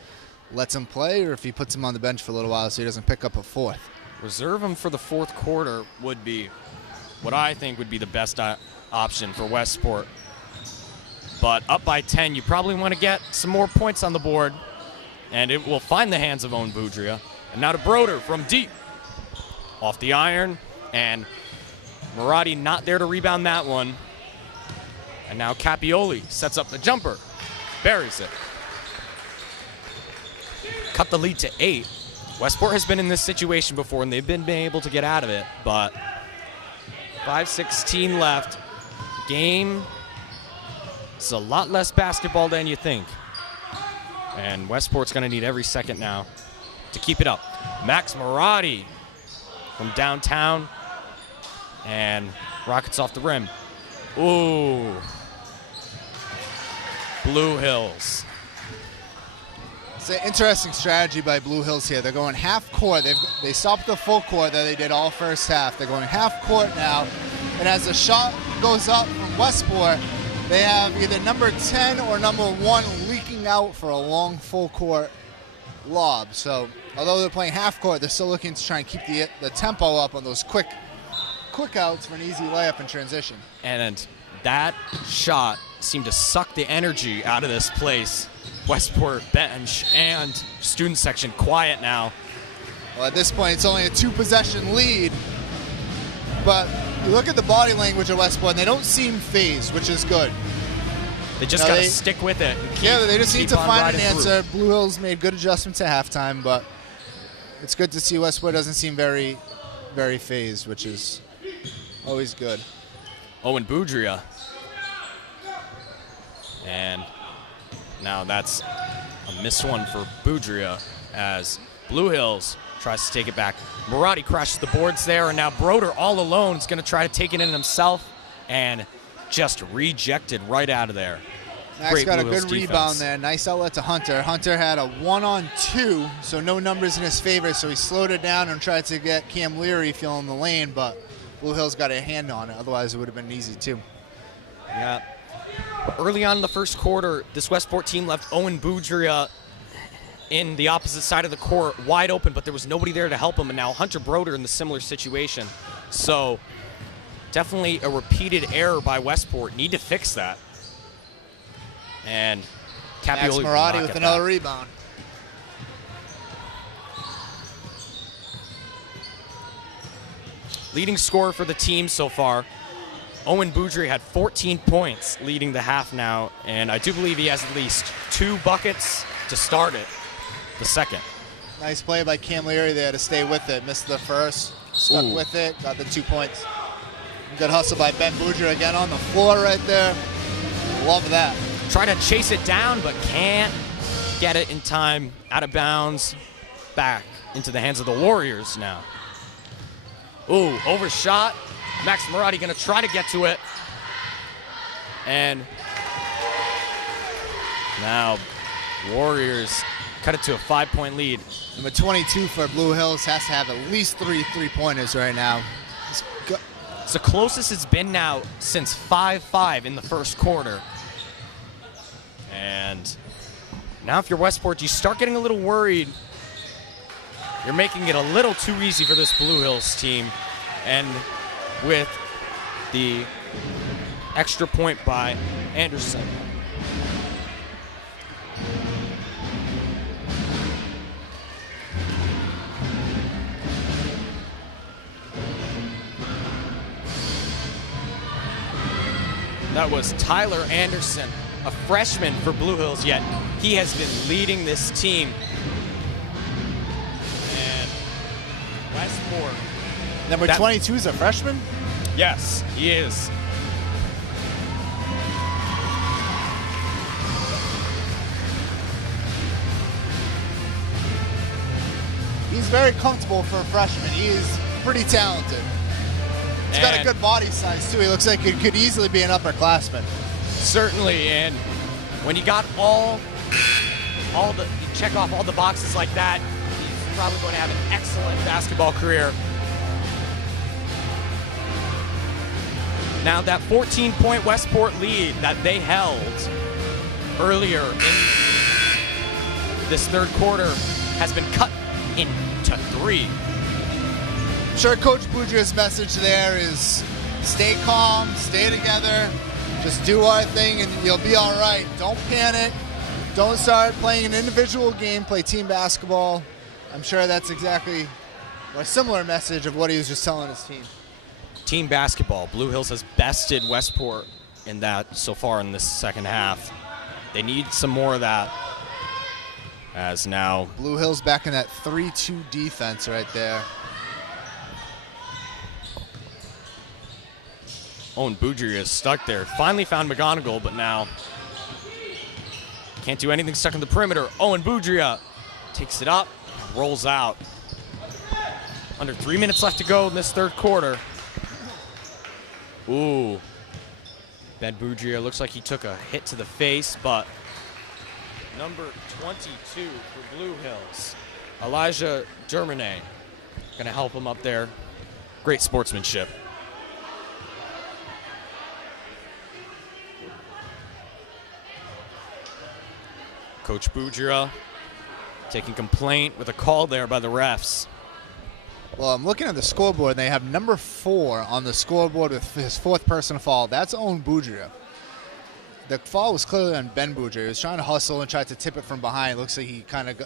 lets him play or if he puts him on the bench for a little while so he doesn't pick up a fourth. Reserve him for the fourth quarter would be what I think would be the best option for Westport. But up by 10, you probably want to get some more points on the board, and it will find the hands of Owen Boudria. And now to Broder from deep. Off the iron, and Marotti not there to rebound that one. And now Capioli sets up the jumper, buries it. Cut the lead to 8. Westport has been in this situation before, and they've been able to get out of it, but 5:16 left. Game is a lot less basketball than you think. And Westport's going to need every second now to keep it up. Max Marotti from downtown, and rockets off the rim. Ooh. Blue Hills. It's an interesting strategy by Blue Hills here. They're going half court. They stopped the full court that they did all first half. They're going half court now. And as the shot goes up from Westport, they have either number 10 or number 1 leaking out for a long full court lob. So although they're playing half court, they're still looking to try and keep the tempo up on those quick outs for an easy layup in transition. And that shot seemed to suck the energy out of this place. Westport bench and student section quiet now. Well, at this point, it's only a 2-possession lead. But you look at the body language of Westport, and they don't seem phased, which is good. They just got to stick with it. They just need to find an answer. Blue Hills made good adjustments at halftime, but it's good to see Westport doesn't seem very, very phased, which is always good. Owen Boudria. And now that's a missed one for Boudria as Blue Hills tries to take it back. Marotti crashes the boards there, and now Broder all alone is going to try to take it in himself and just rejected right out of there. Max Great got Blue a good Hills rebound defense. there. Nice outlet to Hunter. Hunter had a 1-on-2, so no numbers in his favor, so he slowed it down and tried to get Cam Leary filling the lane, but Blue Hills got a hand on it. Otherwise, it would have been easy, too. Yeah. Early on in the first quarter, this Westport team left Owen Boudria in the opposite side of the court, wide open, but there was nobody there to help him. And now Hunter Broder in the similar situation. So definitely a repeated error by Westport. Need to fix that. And Max Capioli will not Marotti get with that. another rebound. Leading scorer for the team so far, Owen Boudry had 14 points leading the half now, and I do believe he has at least 2 buckets to start it, the second. Nice play by Cam Leary there to stay with it. Missed the first, stuck Ooh. with it, got the 2 points. Good hustle by Ben Boudry again on the floor right there. Love that. Try to chase it down, but can't get it in time. Out of bounds, back into the hands of the Warriors now. Ooh, overshot. Max Marotti gonna try to get to it. And now Warriors cut it to a 5-point lead. Number 22 for Blue Hills has to have at least 3 3-pointers right now. It's the closest it's been now since 5-5 in the first quarter. And now if you're Westport, you start getting a little worried. You're making it a little too easy for this Blue Hills team. And with the extra point by Anderson. That was Tyler Anderson, a freshman for Blue Hills, yet he has been leading this team. And Westport. Number 22 is a freshman? Yes, he is. He's very comfortable for a freshman. He is pretty talented. He's got a good body size, too. He looks like he could easily be an upperclassman. Certainly, and when you got you check off all the boxes like that, he's probably going to have an excellent basketball career. Now that 14-point Westport lead that they held earlier in this third quarter has been cut into 3. I'm sure Coach Boudry's message there is stay calm, stay together, just do our thing and you'll be all right. Don't panic. Don't start playing an individual game, play team basketball. I'm sure that's exactly a similar message of what he was just telling his team. Team basketball. Blue Hills has bested Westport in that so far in this second half. They need some more of that. As now Blue Hills back in that 3-2 defense right there. Owen Boudry is stuck there. Finally found McGonigal, but now can't do anything stuck in the perimeter. Owen Boudry takes it up, rolls out. Under 3 minutes left to go in this third quarter. Ooh. Ben Boudry looks like he took a hit to the face, but number 22 for Blue Hills, Elijah Germanet, gonna help him up there. Great sportsmanship. Coach Boudry taking complaint with a call there by the refs. Well, I'm looking at the scoreboard, and they have number 4 on the scoreboard with his 4th personal foul. That's Owen Boudry. The foul was clearly on Ben Boudry. He was trying to hustle and tried to tip it from behind. Looks like he kind of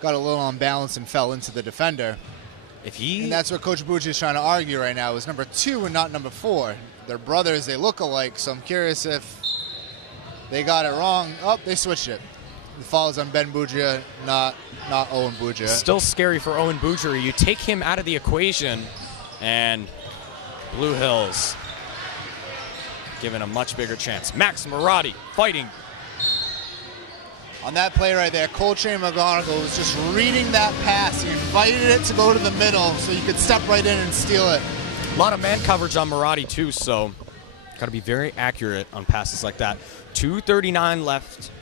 got a little unbalanced and fell into the defender. And that's what Coach Boudry is trying to argue right now, is number 2 and not number 4. They're brothers. They look alike, so I'm curious if they got it wrong. Oh, they switched it. The foul is on Ben Boudry, not Owen Boudry. Still scary for Owen Boudry. You take him out of the equation, and Blue Hills given a much bigger chance. Max Marotti fighting. On that play right there, Coltrane McGonigal was just reading that pass. He invited it to go to the middle so you could step right in and steal it. A lot of man coverage on Marotti too, so got to be very accurate on passes like that. 2:39 left.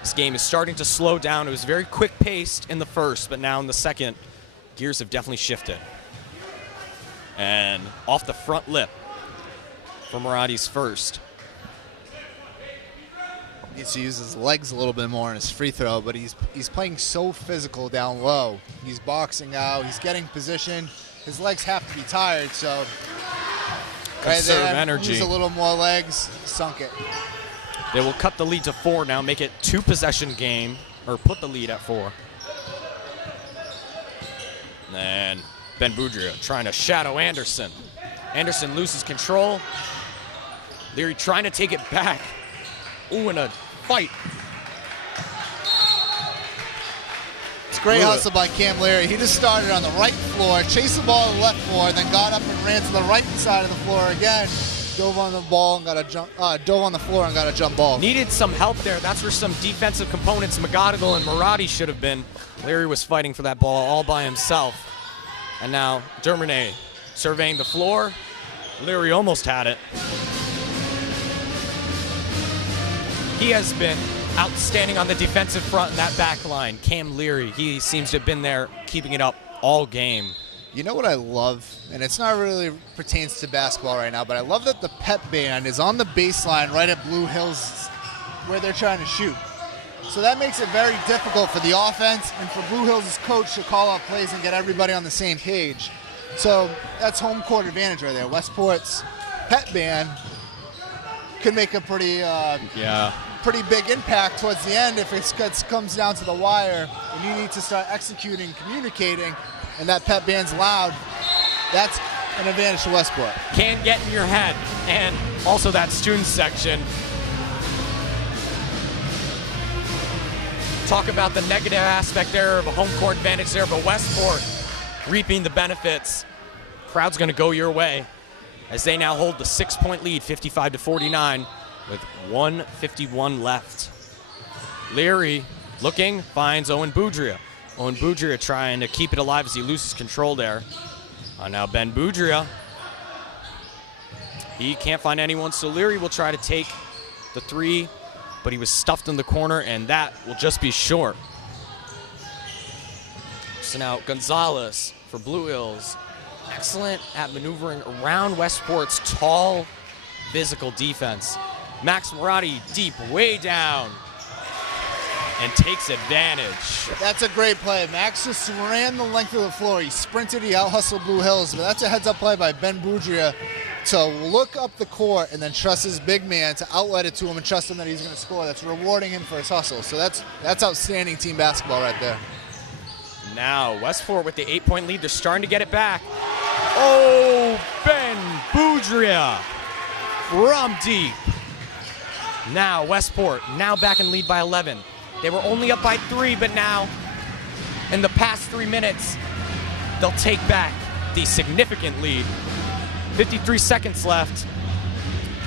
This game is starting to slow down. It was very quick-paced in the first, but now in the second, gears have definitely shifted. And off the front lip for Marotti's first. Needs to use his legs a little bit more in his free throw, but he's playing so physical down low. He's boxing out. He's getting position. His legs have to be tired, so right Conserve there, energy. use a little more legs, sunk it. They will cut the lead to 4 now, make it 2-possession game, or put the lead at 4. And Ben Boudria trying to shadow Anderson. Anderson loses control. Leary trying to take it back. Ooh, in a fight. It's great hustle by Cam Leary. He just started on the right floor, chased the ball to the left floor, then got up and ran to the right side of the floor again. Dove on the ball and got a jump. Dove on the floor and got a jump ball. Needed some help there. That's where some defensive components, McGonigal and Maradi, should have been. Leary was fighting for that ball all by himself. And now Dermine surveying the floor. Leary almost had it. He has been outstanding on the defensive front in that back line. Cam Leary, he seems to have been there keeping it up all game. You know what I love, and it's not really pertains to basketball right now, but I love that the pep band is on the baseline right at Blue Hills where they're trying to shoot. So that makes it very difficult for the offense and for Blue Hills' coach to call out plays and get everybody on the same page. So that's home court advantage right there. Westport's pep band could make a pretty big impact towards the end if it comes down to the wire and you need to start executing, communicating, and that pep band's loud. That's an advantage to Westport. Can get in your head. And also that student section. Talk about the negative aspect there of a home court advantage there, but Westport reaping the benefits. Crowd's going to go your way as they now hold the 6-point lead, 55-49, with 1:51 left. Leary looking, finds Owen Boudria. Owen Boudria trying to keep it alive as he loses control there. Now Ben Boudria. He can't find anyone, so Leary will try to take the 3, but he was stuffed in the corner, and that will just be short. So now Gonzalez for Blue Hills. Excellent at maneuvering around Westport's tall, physical defense. Max Maradi deep, way down, and takes advantage. That's a great play. Max just ran the length of the floor. He sprinted, he out-hustled Blue Hills, but that's a heads-up play by Ben Boudria to look up the court and then trust his big man to outlet it to him and trust him that he's going to score. That's rewarding him for his hustle. So that's outstanding team basketball right there. Now Westport with the 8-point lead. They're starting to get it back. Oh, Ben Boudria from deep. Now Westport now back in lead by 11. They were only up by 3, but now in the past 3 minutes, they'll take back the significant lead. 53 seconds left.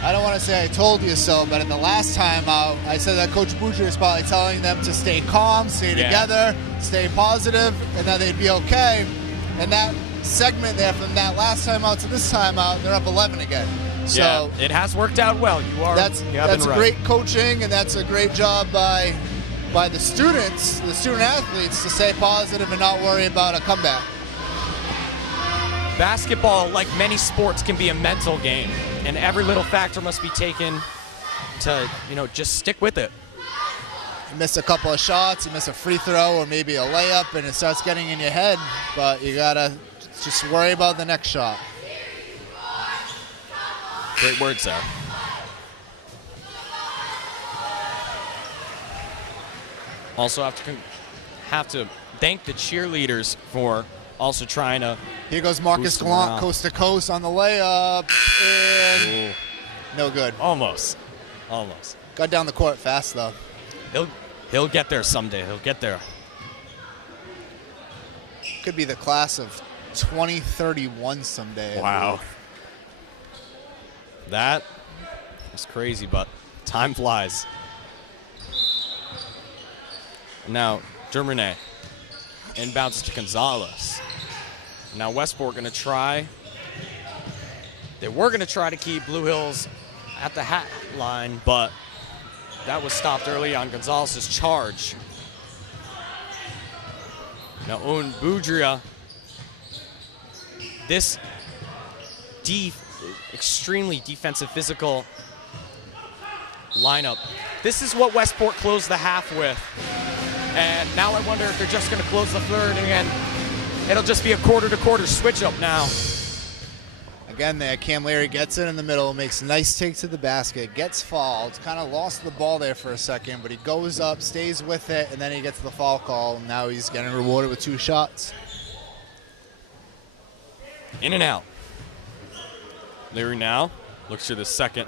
I don't want to say I told you so, but in the last time out, I said that Coach Boudria is probably telling them to stay calm, stay together, stay positive, and that they'd be okay. And that segment there from that last time out to this time out, they're up 11 again. So it has worked out well. That's right. Great coaching, and that's a great job by the students, the student athletes, to stay positive and not worry about a comeback. Basketball, like many sports, can be a mental game, and every little factor must be taken to, just stick with it. You miss a couple of shots, you miss a free throw or maybe a layup, and it starts getting in your head, but you gotta just worry about the next shot. Great words there. Also have to thank the cheerleaders for also trying to. Here goes Marcus Gallant, coast to coast on the layup, and no good. Almost. Got down the court fast though. He'll get there someday. He'll get there. Could be the class of 2031 someday. Wow. That is crazy, but time flies. Now, Germanet inbounds to Gonzalez. Now Westport going to try. They were going to try to keep Blue Hills at the hat line, but that was stopped early on Gonzalez's charge. Now Owen Boudria, this extremely defensive, physical lineup. this is what Westport closed the half with. And now I wonder if they're just going to close the third, and again, it'll just be a quarter-to-quarter switch-up now. Again there, Cam Leary gets it in the middle, makes a nice take to the basket, gets fouled, kind of lost the ball there for a second, but he goes up, stays with it, and then he gets the foul call, and now he's getting rewarded with 2 shots. In and out. Leary now looks to the second.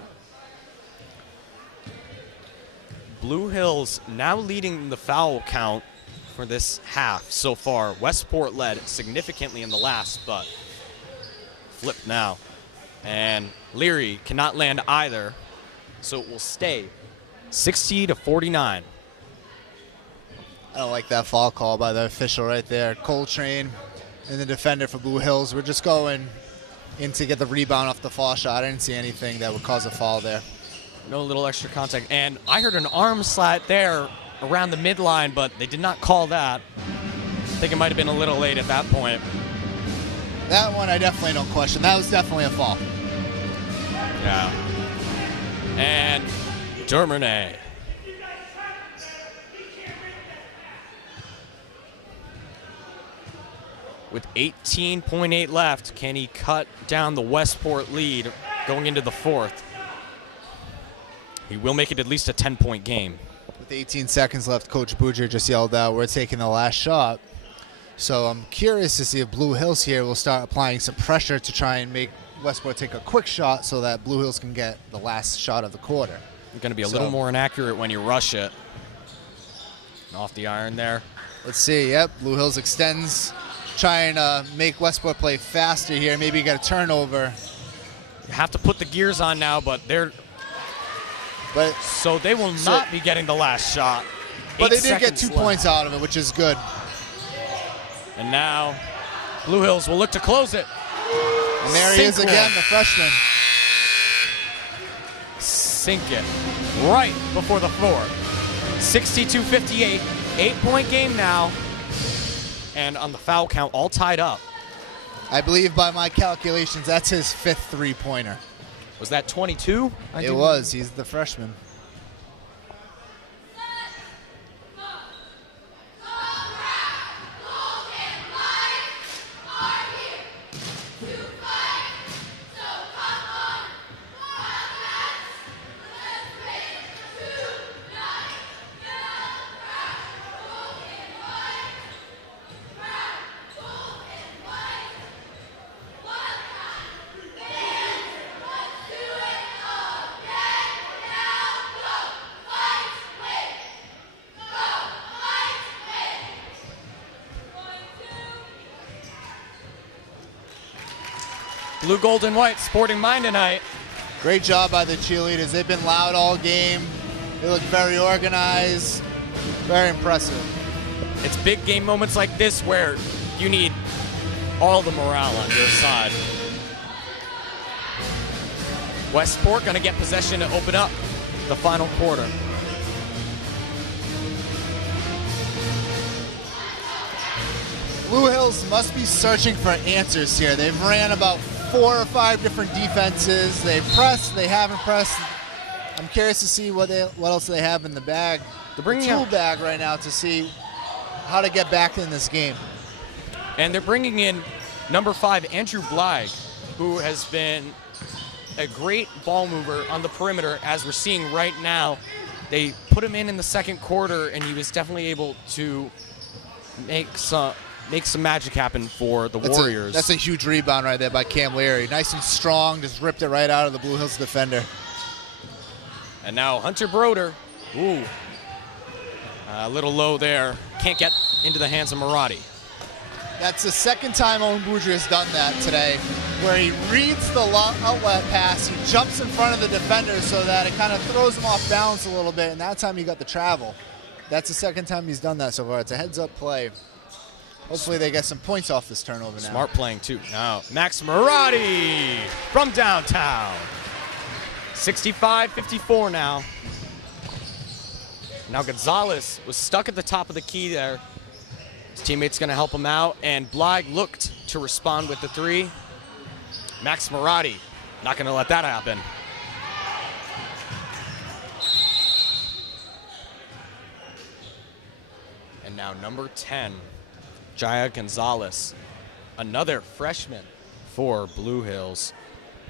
Blue Hills now leading the foul count for this half so far. Westport led significantly in the last, but flipped now. And Leary cannot land either, so it will stay 60-49. I don't like that foul call by the official right there. Coltrane and the defender for Blue Hills were just going in to get the rebound off the foul shot. I didn't see anything that would cause a foul there. No little extra contact. And I heard an arm slat there around the midline, but they did not call that. I think it might have been a little late at that point. That one I definitely don't question. That was definitely a foul. Yeah. And Termine. With 18.8 left, can he cut down the Westport lead going into the fourth? He will make it at least a 10-point game. With 18 seconds left, Coach Boudreaux just yelled out, "We're taking the last shot." So I'm curious to see if Blue Hills here will start applying some pressure to try and make Westport take a quick shot so that Blue Hills can get the last shot of the quarter. You're going to be a little more inaccurate when you rush it. And off the iron there. Let's see. Yep, Blue Hills extends, trying to make Westport play faster here. Maybe get a turnover. You have to put the gears on now, but so they will not be getting the last shot. But they did get 2 points out of it, which is good. And now Blue Hills will look to close it. And there he is again, the freshman. Sink it right before the fourth. 62-58, 8-point game now. And on the foul count, all tied up. I believe by my calculations, that's his 5th three-pointer. Was that 22? It was. He's the freshman. Blue, gold, and white sporting mine tonight. Great job by the cheerleaders. They've been loud all game. They look very organized. Very impressive. It's big game moments like this where you need all the morale on your side. Westport going to get possession to open up the final quarter. Blue Hills must be searching for answers here. They've ran about 4 or 5 different defenses. They've pressed, they haven't pressed. I'm curious to see what else they have in the bag. They're bringing the tool bag right now to see how to get back in this game. And they're bringing in number 5, Andrew Blyg, who has been a great ball mover on the perimeter, as we're seeing right now. They put him in the second quarter, and he was definitely able to make some magic happen for the Warriors. That's a huge rebound right there by Cam Leary. Nice and strong, just ripped it right out of the Blue Hills defender. And now Hunter Broder, ooh, a little low there. Can't get into the hands of Marotti. That's the second time Owen Boudreaux has done that today, where he reads the outlet pass, he jumps in front of the defender so that it kind of throws him off balance a little bit, and that time he got the travel. That's the second time he's done that so far. It's a heads-up play. Hopefully they get some points off this turnover now. Smart playing, too. Now, Max Marotti from downtown. 65-54 now. Now Gonzalez was stuck at the top of the key there. His teammate's going to help him out, and Blyg looked to respond with the three. Max Marotti not going to let that happen. now, number 10, Jaya Gonzalez, another freshman for Blue Hills.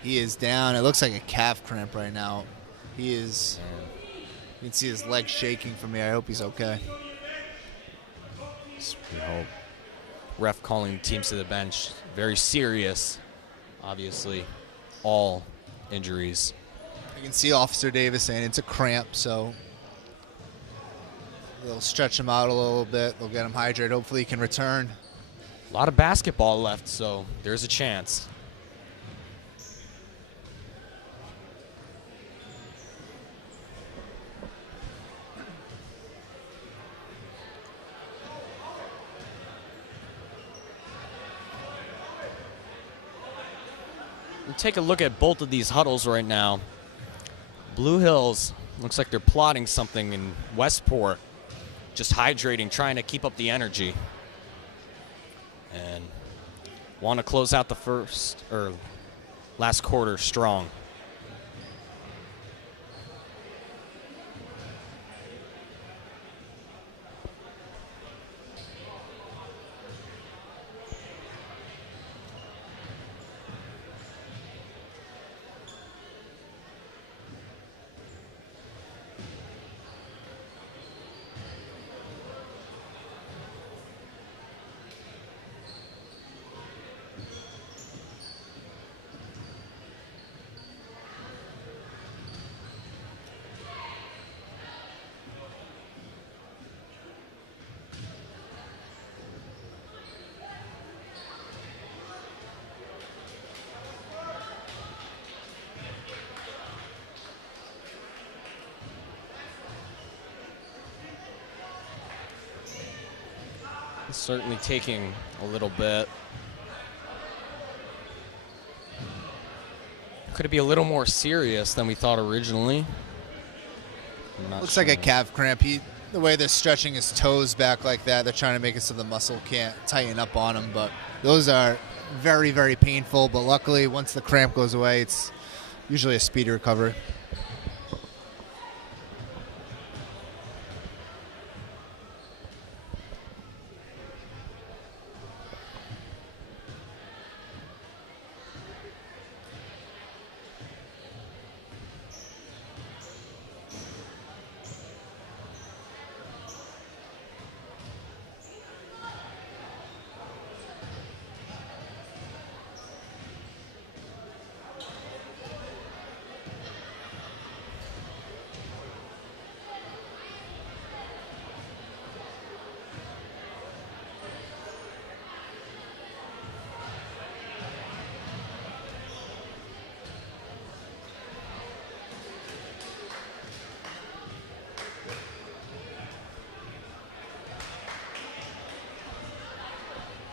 He is down. It looks like a calf cramp right now. He is. You can see his leg shaking from me. I hope he's okay. We hope. Ref calling teams to the bench. Very serious, obviously. All injuries. I can see Officer Davis saying it's a cramp, so they'll stretch him out a little bit. They'll get him hydrated. Hopefully he can return. A lot of basketball left, so there's a chance. We'll take a look at both of these huddles right now. Blue Hills looks like they're plotting something in Westport. Just hydrating, trying to keep up the energy. And want to close out the first or last quarter strong. Certainly taking a little bit. Could it be a little more serious than we thought originally? Looks like a calf cramp. The way they're stretching his toes back like that, they're trying to make it so the muscle can't tighten up on him. But those are very, very painful. But luckily, once the cramp goes away, it's usually a speedy recovery.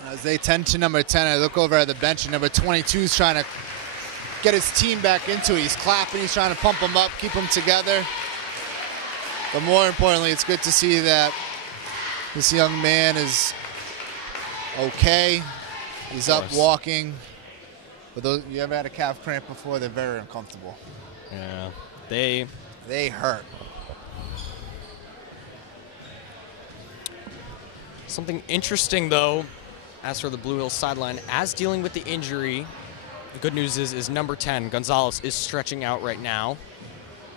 As they tend to number 10, I look over at the bench, and number 22 is trying to get his team back into it. He's clapping, he's trying to pump them up, keep them together. But more importantly, it's good to see that this young man is okay. He's up walking. But those, you ever had a calf cramp before? They're very uncomfortable. Yeah, they hurt. Something interesting, though, as for the Blue Hills sideline, as dealing with the injury, the good news is number 10, Gonzalez, is stretching out right now,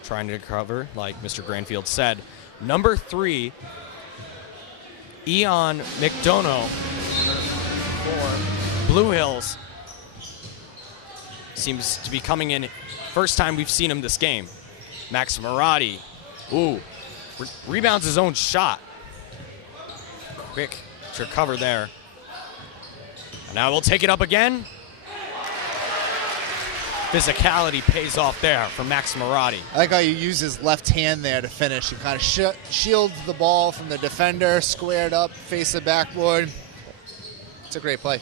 trying to recover, like Mr. Granfield said. Number 3, Eon McDonough for Blue Hills seems to be coming in. First time we've seen him this game. Max Marotti, rebounds his own shot. Quick to recover there. And now we'll take it up again. Physicality pays off there from Max Marotti. I like how you use his left hand there to finish. He kind of shields the ball from the defender, squared up, face the backboard. It's a great play.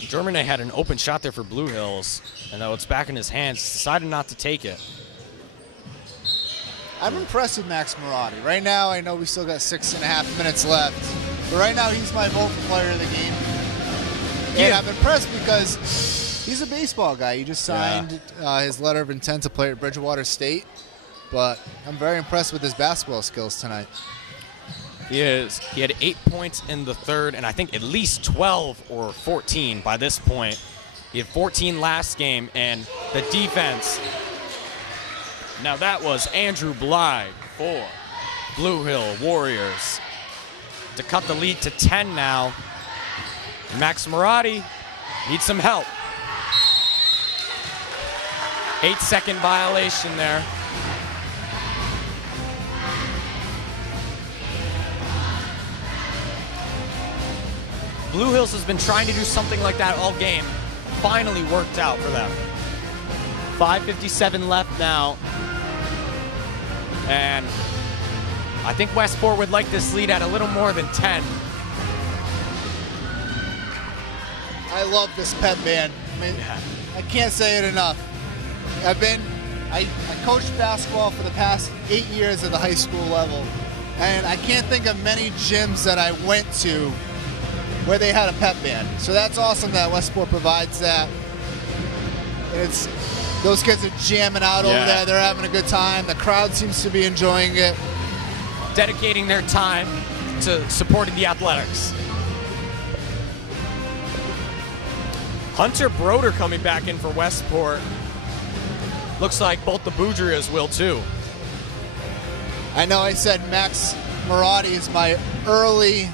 Germanet had an open shot there for Blue Hills, and though it's back in his hands, decided not to take it. I'm impressed with Max Marotti. Right now, I know we still got 6.5 minutes left, but right now he's my vote for player of the game. And I'm impressed because he's a baseball guy. He just signed his letter of intent to play at Bridgewater State, but I'm very impressed with his basketball skills tonight. He had 8 points in the third, and I think at least 12 or 14 by this point. He had 14 last game, and the defense. Now that was Andrew Blythe for Blue Hill Warriors to cut the lead to 10 now. Max Marotti needs some help. 8-second violation there. Blue Hills has been trying to do something like that all game. Finally worked out for them. 5:57 left now. And I think Westport would like this lead at a little more than 10. I love this pep band. I mean, I can't say it enough. I coached basketball for the past 8 years at the high school level, and I can't think of many gyms that I went to where they had a pep band. So that's awesome that Westport provides that. It's those kids are jamming out over there. They're having a good time. The crowd seems to be enjoying it. Dedicating their time to supporting the athletics. Hunter Broder coming back in for Westport. Looks like both the Boudrias will too. I know I said Max Marotti is my early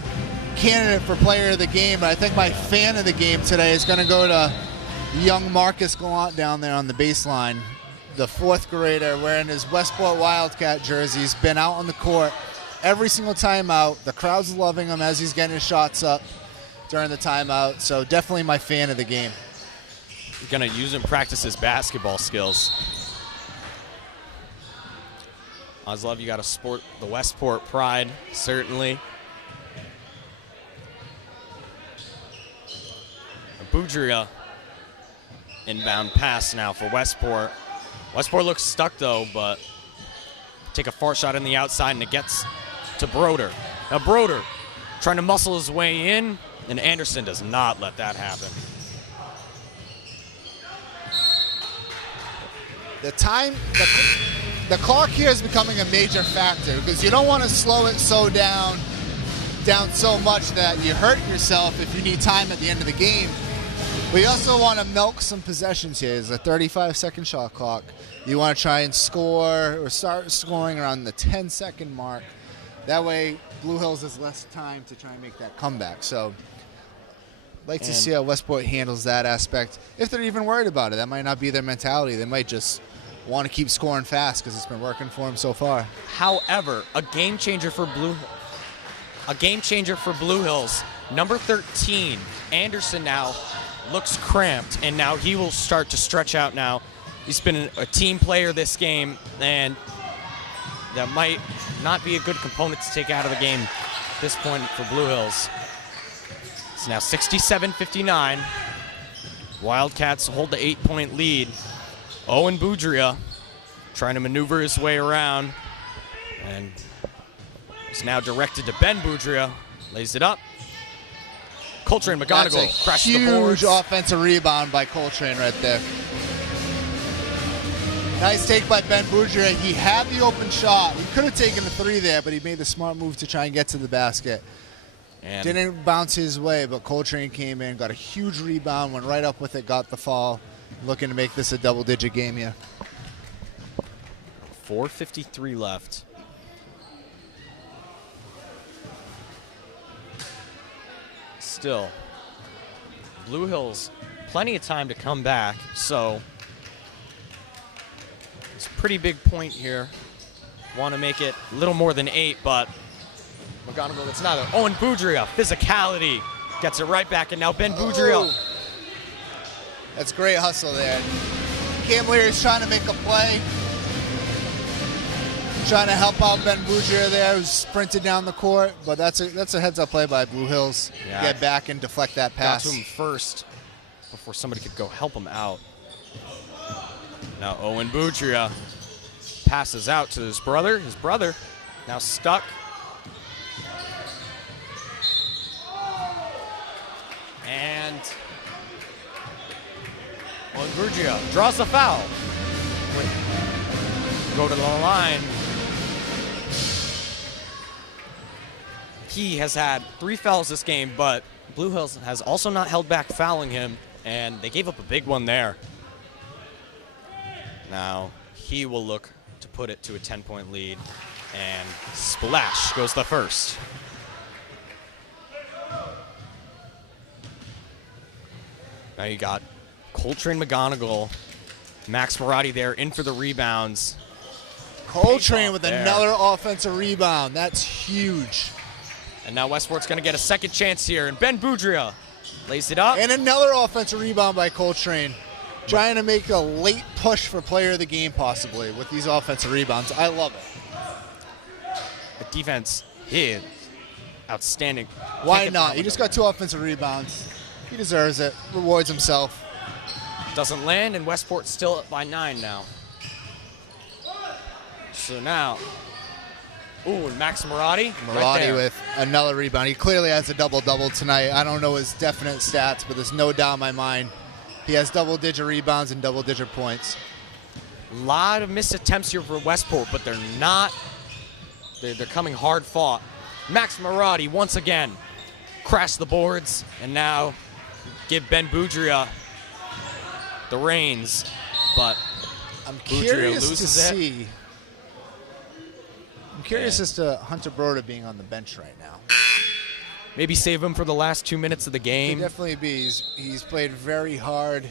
candidate for player of the game, but I think my fan of the game today is going to go to young Marcus Gallant down there on the baseline. The fourth grader wearing his Westport Wildcat jersey. He's been out on the court every single timeout. The crowd's loving him as he's getting his shots up during the timeout. So definitely my fan of the game. You're going to use him, practice his basketball skills. Oslov, you got to sport the Westport pride, certainly. Boudria inbound pass now for Westport. Westport looks stuck though, but take a far shot in the outside and it gets to Broder. Now Broder trying to muscle his way in, and Anderson does not let that happen. The clock here is becoming a major factor because you don't want to slow it down so much that you hurt yourself if you need time at the end of the game. We also want to milk some possessions here. There's a 35-second shot clock. You want to try and score or start scoring around the 10-second mark. That way, Blue Hills has less time to try and make that comeback. So, I'd like to see how Westport handles that aspect. If they're even worried about it, that might not be their mentality. They might just want to keep scoring fast because it's been working for them so far. However, a game changer for Blue Hills. Number 13, Anderson now looks cramped, and now he will start to stretch out now. He's been a team player this game, and that might not be a good component to take out of the game at this point for Blue Hills. It's now 67-59. Wildcats hold the 8-point lead. Owen Boudria trying to maneuver his way around, and it's now directed to Ben Boudria. Lays it up. Coltrane McGonigal crashed the boards. Huge offensive rebound by Coltrane right there. Nice take by Ben Boudria. He had the open shot. He could have taken the three there, but he made the smart move to try and get to the basket. And didn't bounce his way, but Coltrane came in, got a huge rebound, went right up with it, got the fall. Looking to make this a double-digit game here. 4:53 left. Still, Blue Hills, plenty of time to come back, so it's a pretty big point here. Want to make it a little more than 8, but McGonigal gets another. Owen Boudria, physicality, gets it right back, and now Ben Boudria. Oh. That's great hustle there. Cam Leary's trying to make a play. Trying to help out Ben Boudria there, who's sprinted down the court, but that's a heads-up play by Blue Hills. Yeah. Get back and deflect that pass. Got to him first before somebody could go help him out. Now Owen Boudria passes out to his brother. His brother now stuck. And Owen Boudria draws the foul. Go to the line. He has had 3 fouls this game, but Blue Hills has also not held back fouling him, and they gave up a big one there. Now he will look to put it to a 10-point lead, and splash goes the first. Now you got Coltrane McGonigal, Max Marotti there in for the rebounds. Coltrane with there. another offensive rebound. That's huge. And now Westport's going to get a second chance here, and Ben Boudria lays it up. And another offensive rebound by Coltrane. Trying to make a late push for player of the game possibly with these offensive rebounds. I love it. The defense here, outstanding. Why Can't get not? that He one just to got 2 offensive rebounds. He deserves it. Rewards himself. Doesn't land, and Westport still up by 9 now. So now, ooh, and Max Marotti. right there. With another rebound. He clearly has a double-double tonight. I don't know his definite stats, but there's no doubt in my mind he has double-digit rebounds and double-digit points. A lot of missed attempts here for Westport, but they're not. They're coming hard fought. Max Marotti once again crashed the boards, and now give Ben Boudria the reins, but I'm Boudria curious to loses it. see. I'm curious as to Hunter Broder being on the bench right now. maybe save him for the last 2 minutes of the Could game. definitely be. He's played very hard.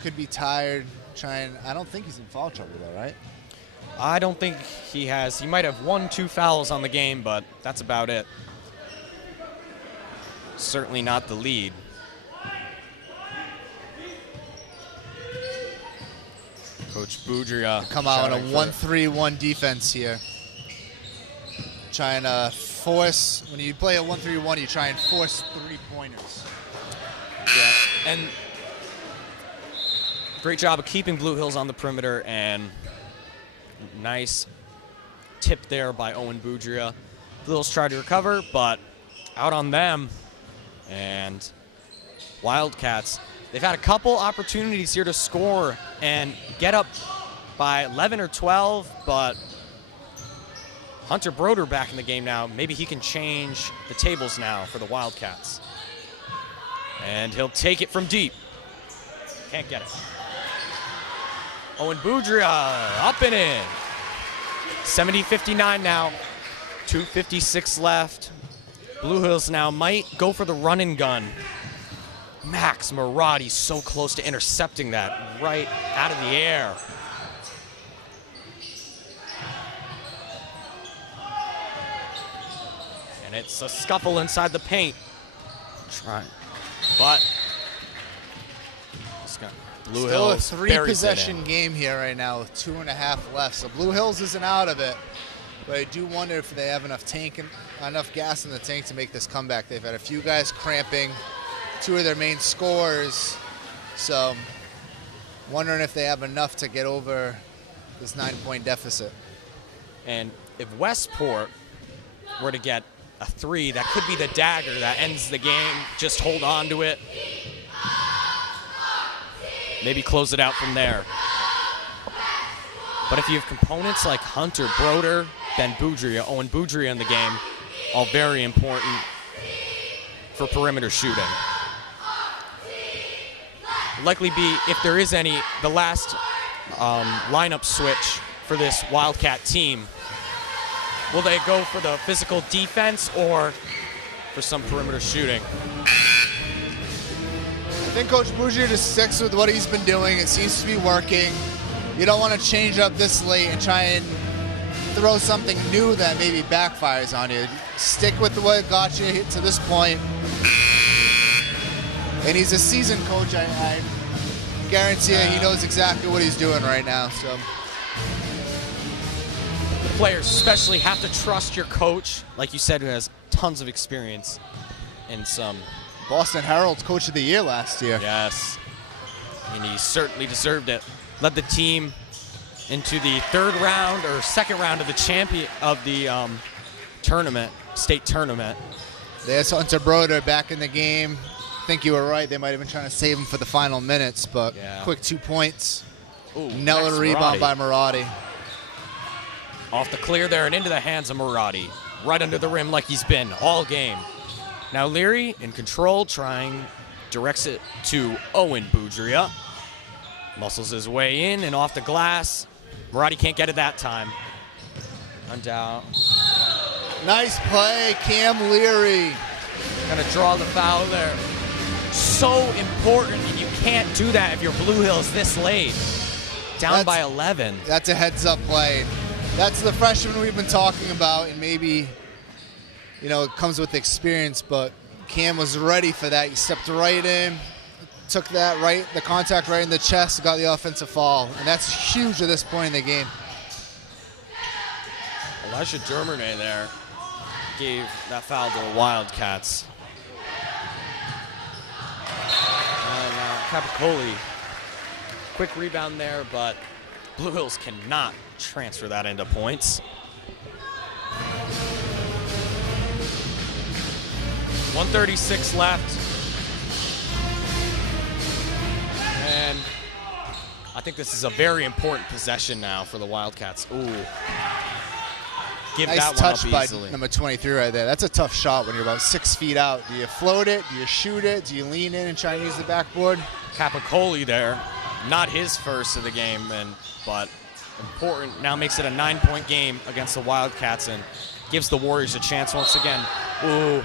Could be tired. I don't think he's in foul trouble though, right? I don't think he has. He might have 1-2 fouls on the game, but that's about it. Certainly not the lead. Coach Boudria Come out on a shouting for- 1-3-1 defense here. Trying to force, when you play a 1-3-1, you try and force 3-pointers. Yeah, and great job of keeping Blue Hills on the perimeter, and nice tip there by Owen Boudria. Blue Hills tried to recover, but out on them. And Wildcats, they've had a couple opportunities here to score and get up by 11 or 12, but Hunter Broder back in the game now. Maybe he can change the tables now for the Wildcats. And he'll take it from deep. Can't get it. Owen Boudria up and in. 70-59 now. 2:56 left. Blue Hills now might go for the run and gun. Max Marotti so close to intercepting that right out of the air. And it's a scuffle inside the paint. But Blue Still a Hills buries it in. three-possession game here right now with 2.5 left. So Blue Hills isn't out of it, but I do wonder if they have enough gas in the tank to make this comeback. They've had a few guys cramping, 2 of their main scorers. So wondering if they have enough to get over this 9-point deficit. And if Westport were to get a 3, that could be the dagger that ends the game. Just hold on to it. Maybe close it out from there. But if you have components like Hunter Broder, Ben Boudria, Owen Boudria in the game, all very important for perimeter shooting. Likely be, if there is any, the last lineup switch for this Wildcat team. Will they go for the physical defense or for some perimeter shooting? I think Coach Boudria just sticks with what he's been doing. It seems to be working. You don't want to change up this late and try and throw something new that maybe backfires on you. Stick with what got you to this point. And he's a seasoned coach. I guarantee you he knows exactly what he's doing right now. So Players especially have to trust your coach, like you said, who has tons of experience in some. Boston Herald's Coach of the Year last year. Yes, and he certainly deserved it. Led the team into the third round or second round of the champion of the tournament, state tournament. There's Hunter Broder back in the game. I think you were right. They might have been trying to save him for the final minutes, but quick 2 points. Ooh, Another Max rebound Marotti. by Marotti. Off the clear there and into the hands of Marotti. right under the rim like he's been all game. Now Leary in control, directs it to Owen Boudria. Muscles his way in and off the glass. Marotti can't get it that time. Undown. Nice play, Cam Leary. Gonna draw the foul there. So important, and you can't do that if you're Blue Hills this late. Down by 11. That's a heads-up play. That's the freshman we've been talking about, and maybe, you know, it comes with experience, but Cam was ready for that. He stepped right in, took the contact right in the chest, got the offensive foul, and that's huge at this point in the game. Elijah Dermernay there gave that foul to the Wildcats. And Capicoli, quick rebound there, but Blue Hills cannot transfer that into points. 1:36 left. And I think this is a very important possession now for the Wildcats. Ooh. Give nice that touch one up easily. by number 23 right there. That's a tough shot when you're about 6 feet out. Do you float it? Do you shoot it? Do you lean in and try and use the backboard? Capicoli there, not his first of the game, but important. Now makes it a 9-point game against the Wildcats and gives the Warriors a chance once again. Ooh.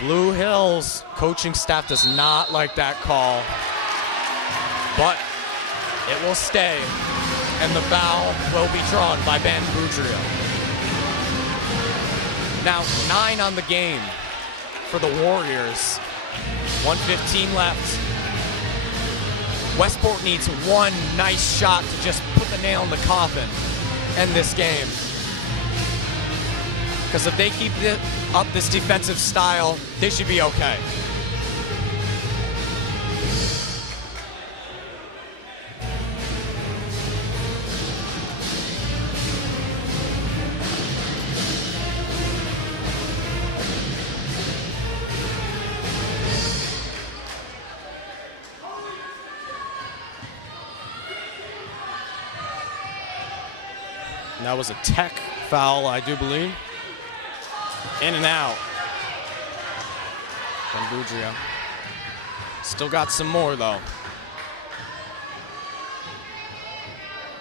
Blue Hills coaching staff does not like that call, but it will stay, and the foul will be drawn by Ben Boudria. Now 9 on the game for the Warriors. 1:15 left. Westport needs one nice shot to just put the nail in the coffin, end this game. Because if they keep up this defensive style, they should be okay. And that was a tech foul, I do believe. In and out. Ben Boudria. Still got some more, though.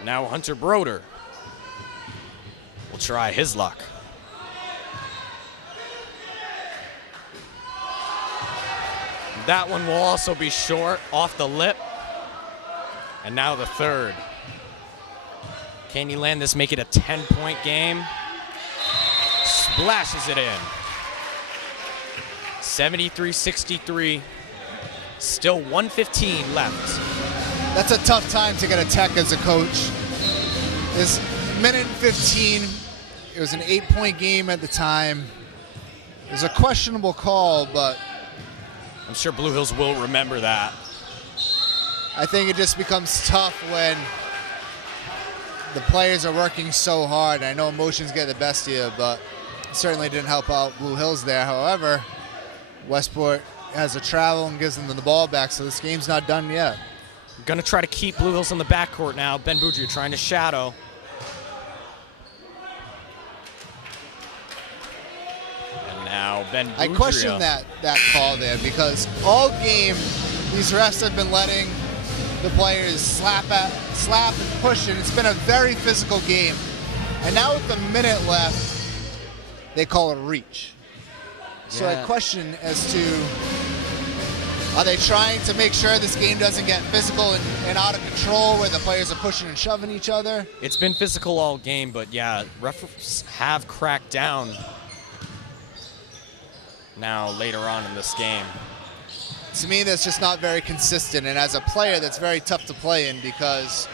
Now Hunter Broder will try his luck. That one will also be short, off the lip. And now the third. Can he land this, make it a 10-point game? Splashes it in. 73-63. Still 1:15 left. That's a tough time to get a tech as a coach. This minute and 15, it was an 8-point game at the time. It was a questionable call, but I'm sure Blue Hills will remember that. I think it just becomes tough when the players are working so hard. I know emotions get the best of you, but it certainly didn't help out Blue Hills there. However, Westport has a travel and gives them the ball back, so this game's not done yet. Gonna try to keep Blue Hills in the backcourt now. Ben Boudria trying to shadow. And now Ben Boudria. I question that call there because all game these refs have been letting the players slap and push, and it's been a very physical game. And now with a minute left, they call it a reach. So I question as to, are they trying to make sure this game doesn't get physical and out of control where the players are pushing and shoving each other? It's been physical all game, but yeah, refs have cracked down now later on in this game. To me, that's just not very consistent, and as a player, that's very tough to play in because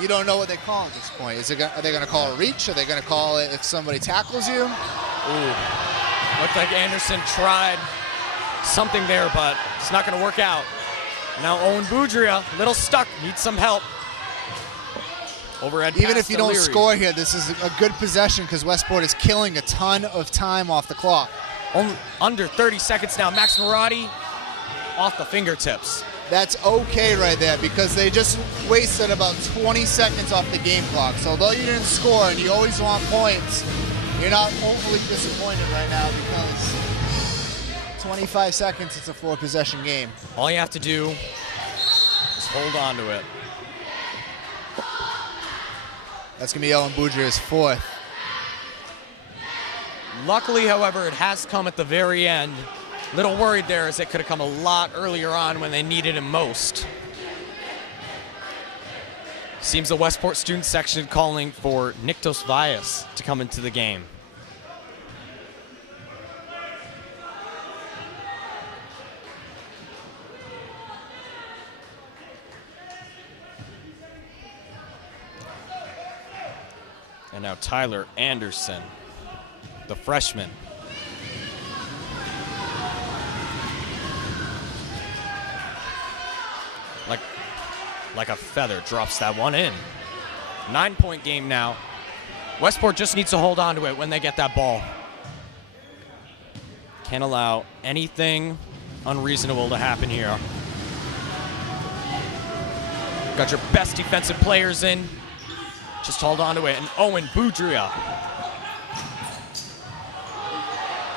you don't know what they call at this point. Are they going to call a reach? Are they going to call it if somebody tackles you? Ooh, looked like Anderson tried something there, but it's not going to work out. Now Owen Boudria, a little stuck, needs some help. Overhead Even pass if you to don't Leary. score here, this is a good possession because Westport is killing a ton of time off the clock. Only under 30 seconds now. Max Marotti off the fingertips. That's okay right there because they just wasted about 20 seconds off the game clock. So although you didn't score and you always want points, you're not overly disappointed right now because 25 seconds, it's a 4-possession game. All you have to do is hold on to it. That's going to be Owen Boudreau's 4th. Luckily, however, it has come at the very end. Little worried there as it could have come a lot earlier on when they needed him most. Seems the Westport student section calling for Niktos Vias to come into the game. And now Tyler Anderson, the freshman. Like a feather, drops that one in. 9-point game now. Westport just needs to hold on to it when they get that ball. Can't allow anything unreasonable to happen here. Got your best defensive players in. Just hold on to it. And Owen Boudreau.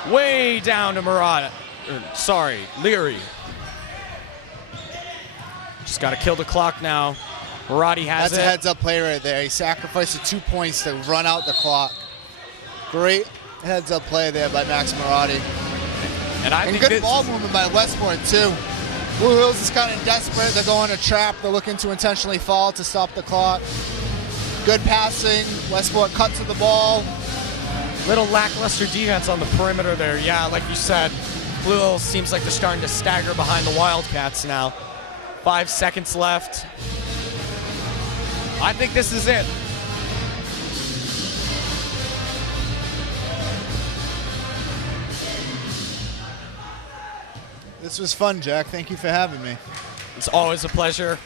Way down to Leary. Just got to kill the clock now. Maradi has it. That's a heads-up play right there. He sacrificed the 2 points to run out the clock. Great heads-up play there by Max Maradi. And good ball movement by Westport, too. Blue Hills is kind of desperate. They're going to trap. They're looking to intentionally fall to stop the clock. Good passing. Westport cut to the ball. Little lackluster defense on the perimeter there. Yeah, like you said, Blue Hills seems like they're starting to stagger behind the Wildcats now. 5 seconds left. I think this is it. This was fun, Jack. Thank you for having me. It's always a pleasure.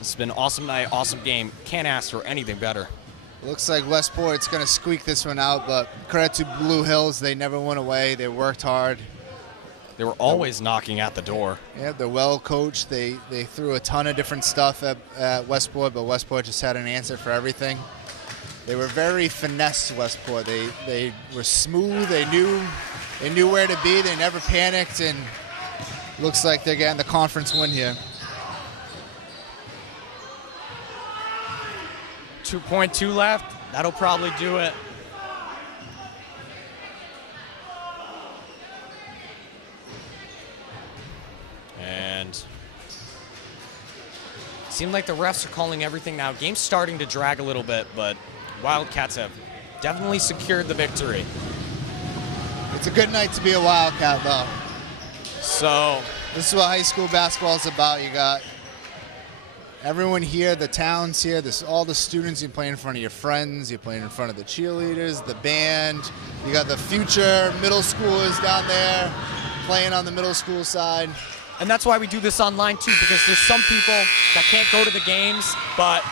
This has been an awesome night, awesome game. Can't ask for anything better. Looks like Westport's going to squeak this one out, but credit to Blue Hills. They never went away. They worked hard. They were always knocking at the door. Yeah, they're well coached. They threw a ton of different stuff at Westport, but Westport just had an answer for everything. They were very finesse, Westport. They were smooth. They knew where to be. They never panicked, and looks like they're getting the conference win here. 2.2 left. That'll probably do it. And it seemed like the refs are calling everything now. Game's starting to drag a little bit, but Wildcats have definitely secured the victory. It's a good night to be a Wildcat, though. So this is what high school basketball is about. You got everyone here, the town's here, all the students. You play in front of your friends. You're playing in front of the cheerleaders, the band. You got the future middle schoolers down there playing on the middle school side. And that's why we do this online too, because there's some people that can't go to the games, but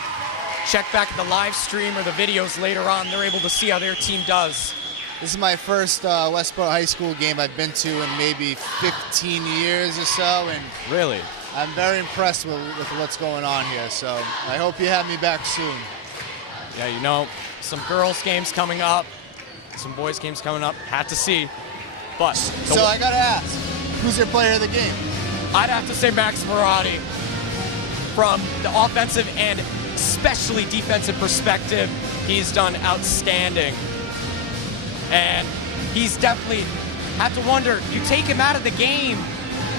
check back at the live stream or the videos later on. They're able to see how their team does. This is my first Westport High School game I've been to in maybe 15 years or so, and really, I'm very impressed with what's going on here. So I hope you have me back soon. Yeah, you know, some girls games coming up, some boys games coming up. Had to see, but so I gotta ask, who's your player of the game? I'd have to say Max Maradi. From the offensive and especially defensive perspective, he's done outstanding. And he's definitely had to wonder, you take him out of the game,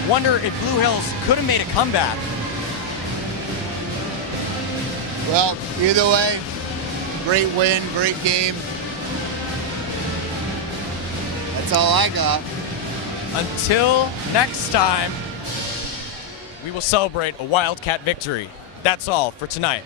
wonder if Blue Hills could have made a comeback. Well, either way, great win, great game. That's all I got. Until next time, we will celebrate a Wildcat victory. That's all for tonight.